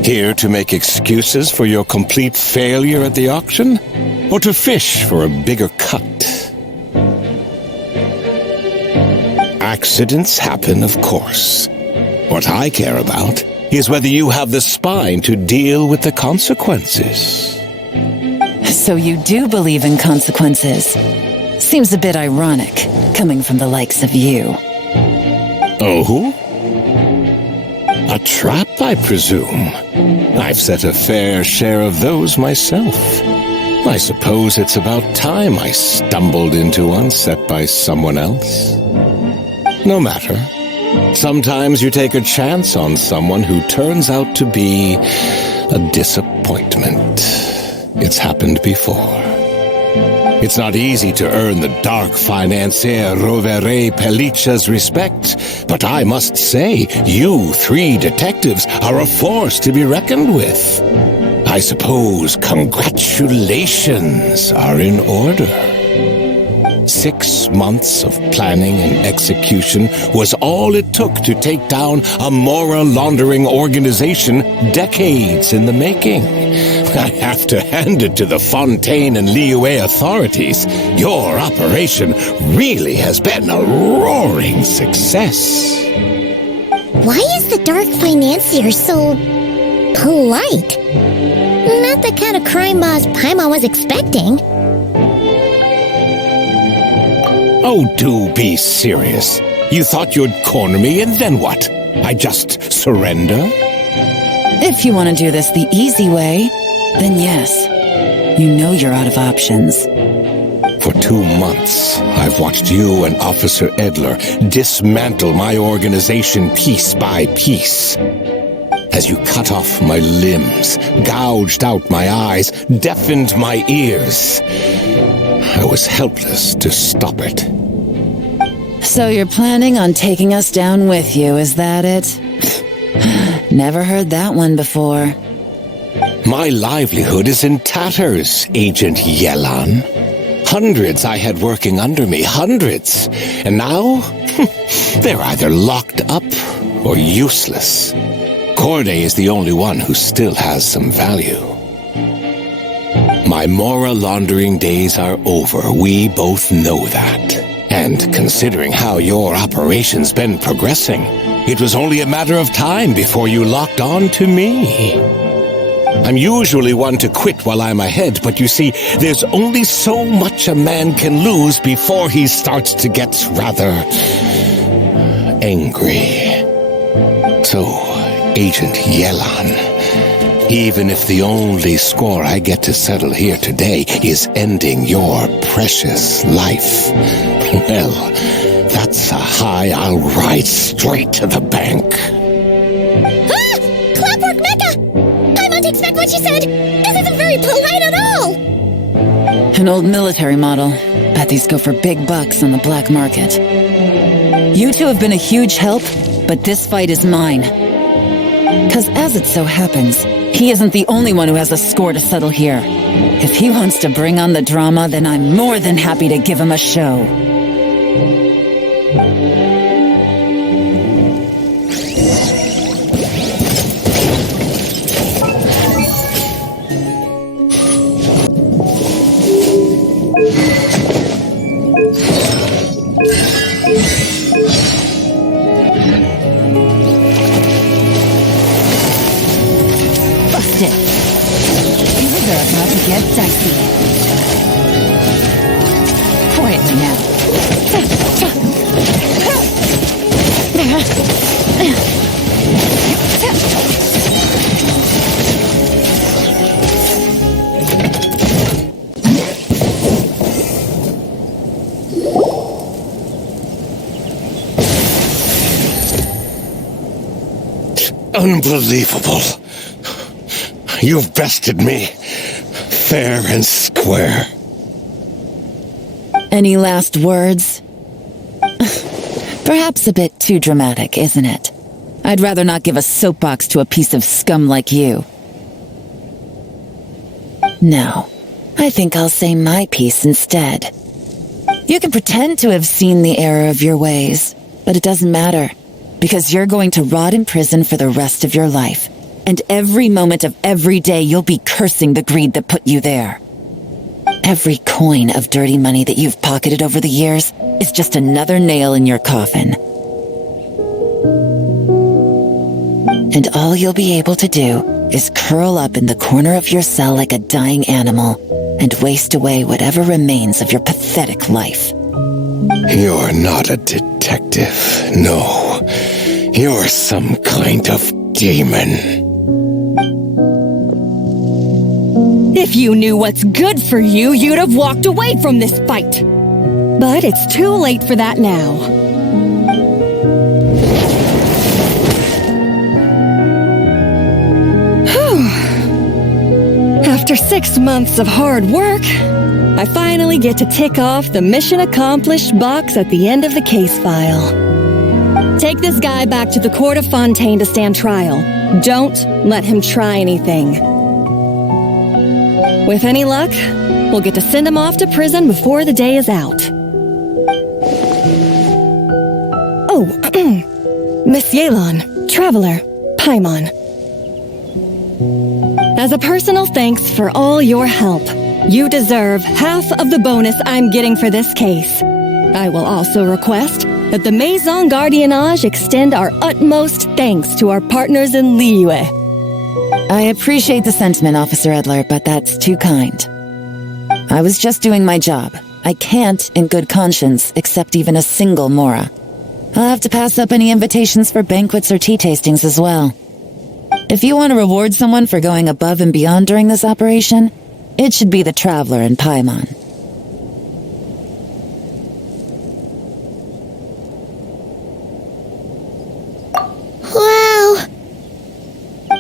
here to make excuses for your complete failure at the auction? Or to fish for a bigger cut? Accidents happen, of course. What I care about is whether you have the spine to deal with the consequences. So you do believe in consequences. Seems a bit ironic, coming from the likes of you. Oh? A trap, I presume. I've set a fair share of those myself. I suppose it's about time I stumbled into one set by someone else. No matter. Sometimes you take a chance on someone who turns out to be a disappointment. It's happened before. It's not easy to earn the dark financier Rovere Pelliccia's respect, but I must say, you three detectives are a force to be reckoned with. I suppose congratulations are in order. 6 months of planning and execution was all it took to take down a Mora laundering organization decades in the making. I have to hand it to the Fontaine and Liyue authorities. Your operation really has been a roaring success. Why is the Dark Financier so polite? Not the kind of crime boss Paimon was expecting. Oh, do be serious. You thought you'd corner me and then what? I just surrender? If you want to do this the easy way, then yes. You know you're out of options. For 2 months, I've watched you and Officer Edler dismantle my organization piece by piece. As you cut off my limbs, gouged out my eyes, deafened my ears, I was helpless to stop it. So you're planning on taking us down with you, is that it? Never heard that one before. My livelihood is in tatters, Agent Yelan. Hundreds I had working under me, hundreds. And now, they're either locked up or useless. Corday is the only one who still has some value. My Mora laundering days are over. We both know that. And considering how your operation's been progressing, it was only a matter of time before you locked on to me. I'm usually one to quit while I'm ahead, but you see, there's only so much a man can lose before he starts to get rather angry. So, Agent Yelan, even if the only score I get to settle here today is ending your precious life, well, that's a high I'll ride straight to the bank. Ah! Clockwork Mecha! I won't expect what she said! This isn't very polite at all! An old military model. Bet these go for big bucks on the black market. You two have been a huge help, but this fight is mine. 'Cause as it so happens, he isn't the only one who has a score to settle here. If he wants to bring on the drama, then I'm more than happy to give him a show. Busted. Things are about to get dicey. Quietly now. Unbelievable. You bested me. Fair and square. Any last words? Perhaps a bit too dramatic, isn't it? I'd rather not give a soapbox to a piece of scum like you. No, I think I'll say my piece instead. You can pretend to have seen the error of your ways, but it doesn't matter, because you're going to rot in prison for the rest of your life, and every moment of every day you'll be cursing the greed that put you there. Every coin of dirty money that you've pocketed over the years is just another nail in your coffin. And all you'll be able to do is curl up in the corner of your cell like a dying animal and waste away whatever remains of your pathetic life. You're not a detective, no. You're some kind of demon. If you knew what's good for you, you'd have walked away from this fight. But it's too late for that now. After 6 months of hard work, I finally get to tick off the mission accomplished box at the end of the case file. Take this guy back to the court of Fontaine to stand trial. Don't let him try anything. With any luck, we'll get to send him off to prison before the day is out. Oh, Miss Yelon, Traveler, Paimon. As a personal thanks for all your help, you deserve half of the bonus I'm getting for this case. I will also request that the Maison Gardiennage extend our utmost thanks to our partners in Liyue. I appreciate the sentiment, Officer Edler, but that's too kind. I was just doing my job. I can't, in good conscience, accept even a single Mora. I'll have to pass up any invitations for banquets or tea tastings as well. If you want to reward someone for going above and beyond during this operation, it should be the Traveler and Paimon. Wow.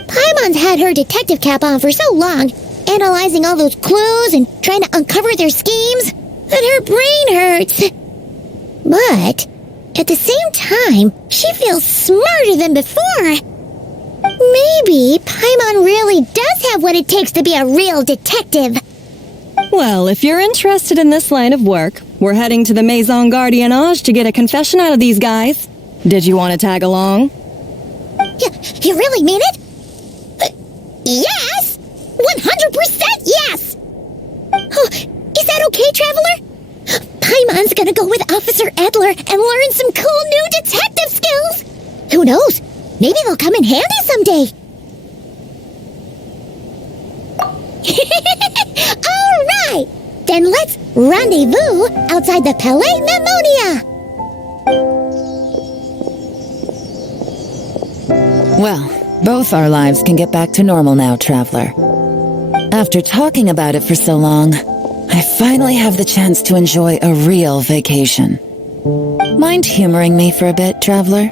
Paimon's had her detective cap on for so long, analyzing all those clues and trying to uncover their schemes, that her brain hurts. But at the same time, she feels smarter than before. Maybe Paimon really does have what it takes to be a real detective. Well, if you're interested in this line of work, we're heading to the Maison Gardiennage to get a confession out of these guys. Did you want to tag along? You really mean it? Yes! 100% yes! Oh, is that okay, Traveler? Paimon's gonna go with Officer Edler and learn some cool new detective skills! Who knows? Maybe they'll come in handy someday. All right! Then let's rendezvous outside the Palais Pneumonia! Well, both our lives can get back to normal now, Traveler. After talking about it for so long, I finally have the chance to enjoy a real vacation. Mind humoring me for a bit, Traveler?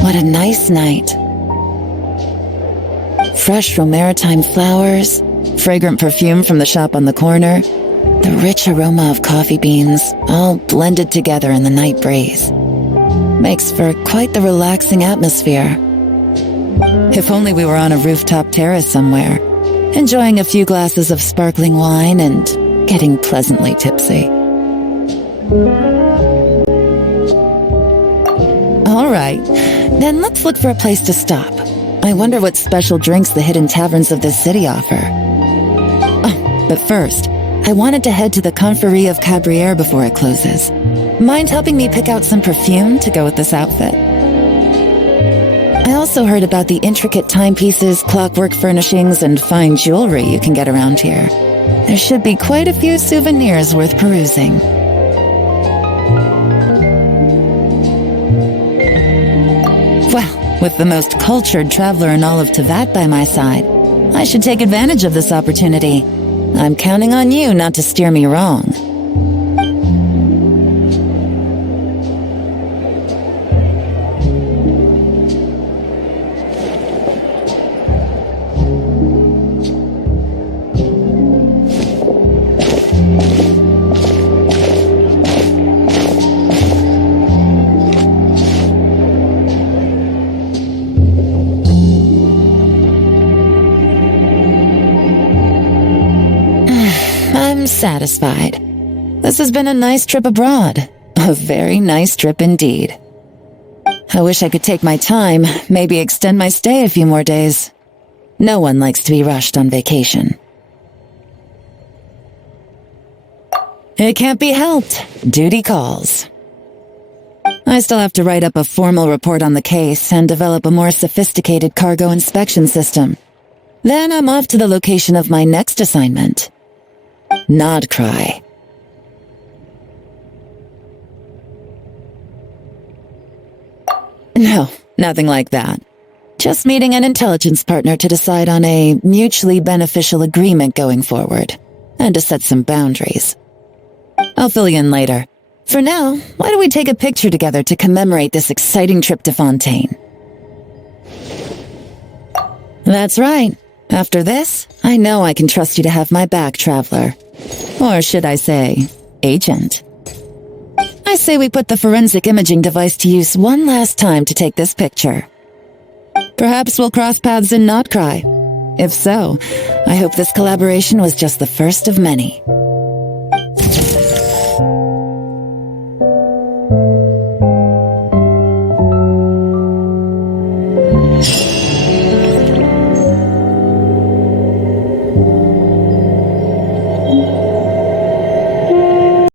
What a nice night. Fresh from maritime flowers, fragrant perfume from the shop on the corner, the rich aroma of coffee beans, all blended together in the night breeze. Makes for quite the relaxing atmosphere. If only we were on a rooftop terrace somewhere, enjoying a few glasses of sparkling wine and getting pleasantly tipsy. All right, then let's look for a place to stop. I wonder what special drinks the hidden taverns of this city offer. Oh, but first, I wanted to head to the Confrérie of Cabriere before it closes. Mind helping me pick out some perfume to go with this outfit? I also heard about the intricate timepieces, clockwork furnishings, and fine jewelry you can get around here. There should be quite a few souvenirs worth perusing. Well, with the most cultured traveler in all of Teyvat by my side, I should take advantage of this opportunity. I'm counting on you not to steer me wrong. I'm satisfied. This has been a nice trip abroad. A very nice trip indeed. I wish I could take my time, maybe extend my stay a few more days. No one likes to be rushed on vacation. It can't be helped. Duty calls. I still have to write up a formal report on the case and develop a more sophisticated cargo inspection system. Then I'm off to the location of my next assignment. Nod cry. No, nothing like that. Just meeting an intelligence partner to decide on a mutually beneficial agreement going forward, and to set some boundaries. I'll fill you in later. For now, why don't we take a picture together to commemorate this exciting trip to Fontaine? That's right. After this, I know I can trust you to have my back, traveler. Or should I say, agent. I say we put the forensic imaging device to use one last time to take this picture. Perhaps we'll cross paths in Notcry. If so, I hope this collaboration was just the first of many.